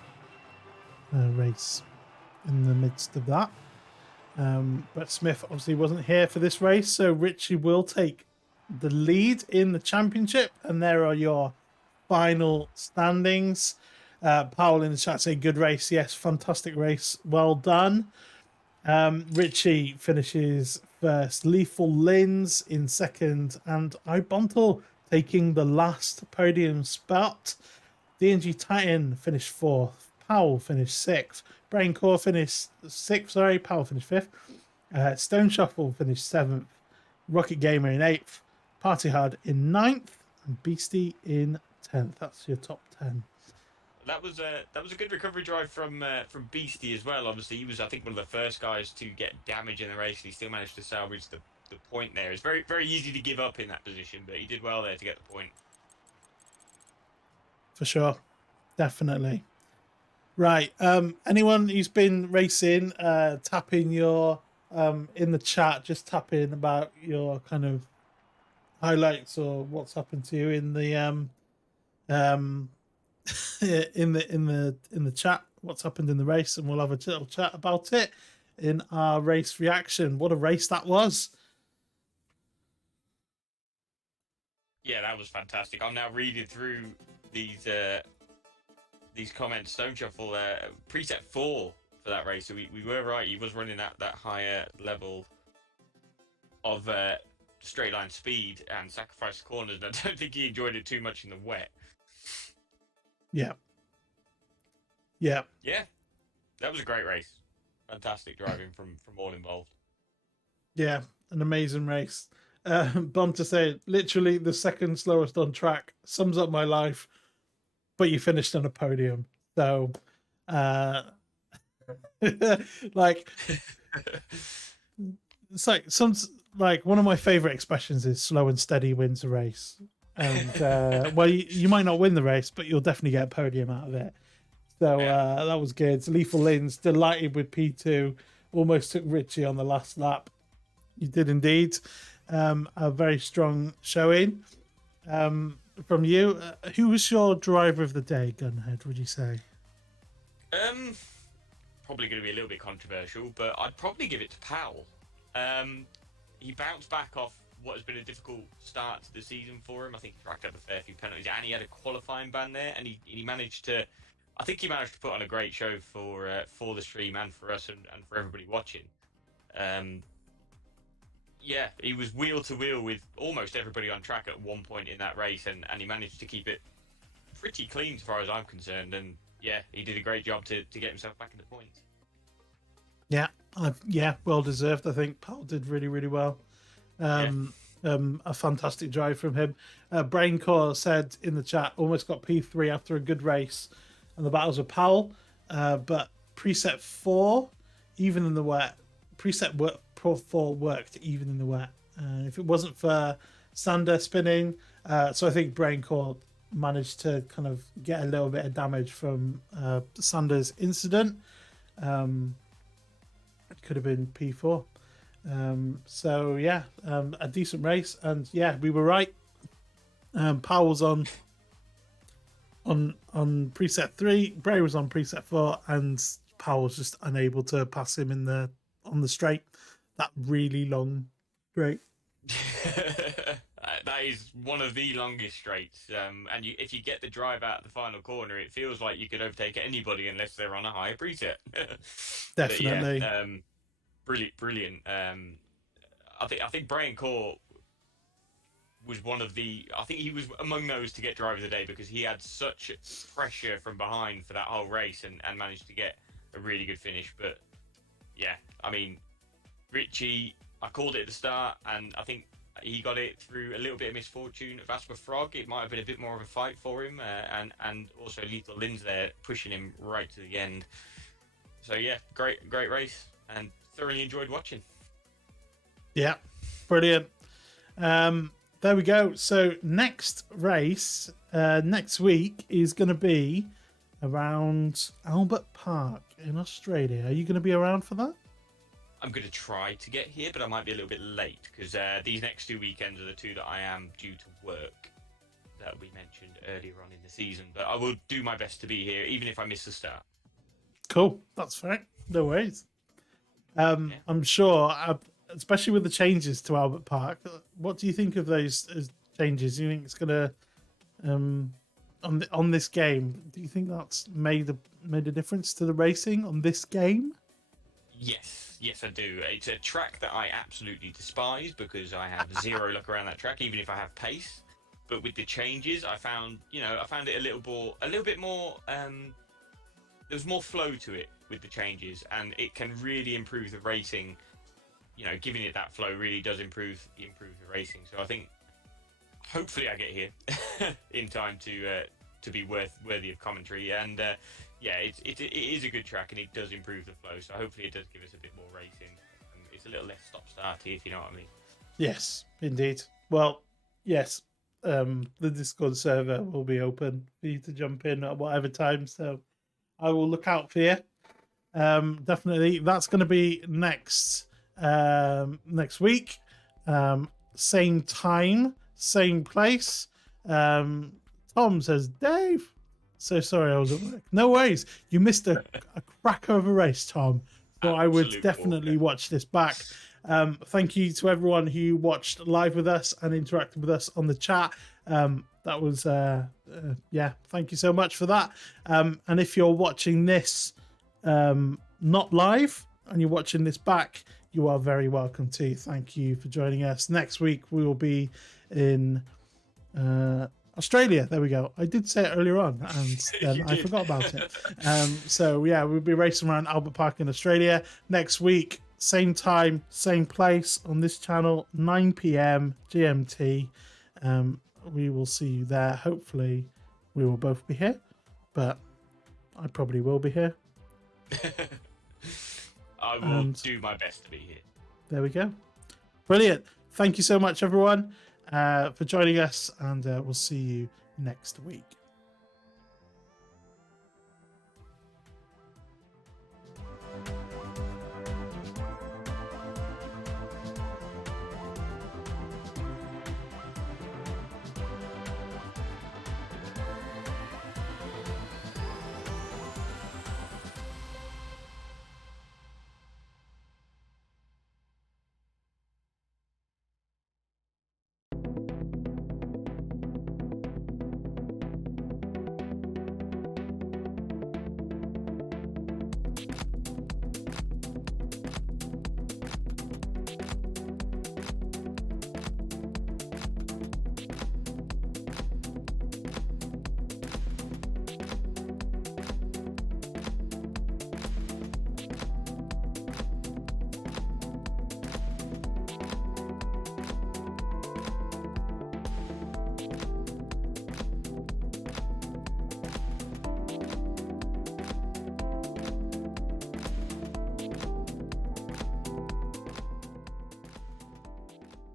race in the midst of that. But Smith obviously wasn't here for this race, so Richie will take the lead in the championship. And there are your final standings. Powell in the chat say good race. Yes, fantastic race. Well done. Richie finishes first. Lethal Lins in second, and Ibontal taking the last podium spot. DNG Titan finished fourth. Powell finished sixth. Braincore finished sixth. Sorry, Powell finished fifth. Stone Shuffle finished seventh. Rocket Gamer in eighth. Party Hard in ninth, and Beastie in 10th. That's your top 10. That was a good recovery drive from Beastie as well. Obviously, he was, I think, one of the first guys to get damage in the race, and he still managed to salvage the point there. It's very, very easy to give up in that position, but he did well there to get the point. For sure. Definitely. Right. Anyone who's been racing, tap in your in the chat, just tap in about your kind of highlights or what's happened to you in the in the chat, what's happened in the race, and we'll have a little chat about it in our race reaction. What a race that was. Yeah, that was fantastic. I'm now reading through these comments. Stone Shuffle preset 4 for that race, so we were right. He was running at that higher level of straight line speed and sacrificed corners, and I don't think he enjoyed it too much in the wet. Yeah. That was a great race. Fantastic driving from all involved. Yeah, an amazing race. Bomb to say, literally the second slowest on track, sums up my life, but you finished on a podium. So, like, it's like like one of my favorite expressions is slow and steady wins a race. And well, you might not win the race, but you'll definitely get a podium out of it. So that was good. Lethal Lins delighted with P2, almost took Richy on the last lap. You did indeed. A very strong showing from you. Who was your driver of the day, Gunhead, would you say? Probably going to be a little bit controversial, but I'd probably give it to Powell. He bounced back off what has been a difficult start to the season for him. I think he racked up a fair few penalties, and he had a qualifying ban there, and he managed to. I think he managed to put on a great show for the stream and for us and for everybody watching. Yeah, he was wheel to wheel with almost everybody on track at one point in that race, and he managed to keep it pretty clean as far as I'm concerned. And yeah, he did a great job to get himself back in the points. Yeah, well deserved. I think Powell did really, really well. A fantastic drive from him. Braincore said in the chat, almost got P3 after a good race, and the battles with Powell. But preset 4, even in the wet, preset 4 worked even in the wet. If it wasn't for Sander spinning, so I think Braincore managed to kind of get a little bit of damage from Sander's incident. It could have been P4. So yeah, a decent race, and yeah, we were right. Powell's on preset 3, Bray was on preset 4, and Powell was just unable to pass him on the straight, that really long straight. That is one of the longest straights, and if you get the drive out of the final corner, it feels like you could overtake anybody unless they're on a higher preset. Definitely. Yeah, brilliant. I think Brian Core was one of the. I think he was among those to get driver of the day because he had such pressure from behind for that whole race and managed to get a really good finish. But yeah, I mean, Richy, I called it at the start, and I think he got it through a little bit of misfortune of Asthma Frog. It might have been a bit more of a fight for him, and also Lethal Lins there pushing him right to the end. So yeah, great race, and thoroughly enjoyed watching. Yeah, brilliant. There we go. So next race next week is going to be around Albert Park in Australia. Are you going to be around for that? I'm going to try to get here, but I might be a little bit late because these next 2 weekends are the 2 that I am due to work that we mentioned earlier on in the season. But I will do my best to be here, even if I miss the start. Cool. That's fine. No worries. I'm sure, especially with the changes to Albert Park, what do you think of those changes? Do you think it's going to, on this game, do you think that's made a difference to the racing on this game? Yes, I do. It's a track that I absolutely despise because I have zero luck around that track, even if I have pace. But with the changes, I found it a little bit more. There's more flow to it with the changes, and it can really improve the racing. Giving it that flow really does improve the racing. So I think, hopefully, I get here in time to be worthy of commentary. And yeah, it is a good track, and it does improve the flow. So hopefully, it does give us a bit more racing. It's a little less stop-starty, if you know what I mean. Yes, indeed. Well, yes, the Discord server will be open for you to jump in at whatever time. So I will look out for you. Definitely, that's going to be next week, same time, same place. Tom says, Dave, so sorry I was at work. No worries, you missed a cracker of a race, Tom, so I would definitely watch this back. Thank you to everyone who watched live with us and interacted with us on the chat. That was thank you so much for that. And if you're watching this not live and you're watching this back, you are very welcome too. Thank you for joining us. Next week we will be in Australia. There we go. I did say it earlier on and then I forgot about it. So yeah, we'll be racing around Albert Park in Australia next week. same time, same place on this channel, 9 p.m. GMT. We will see you there. Hopefully, we will both be here, but I probably will be here. I will do my best to be here. There we go. Brilliant. Thank you so much, everyone, for joining us, and we'll see you next week.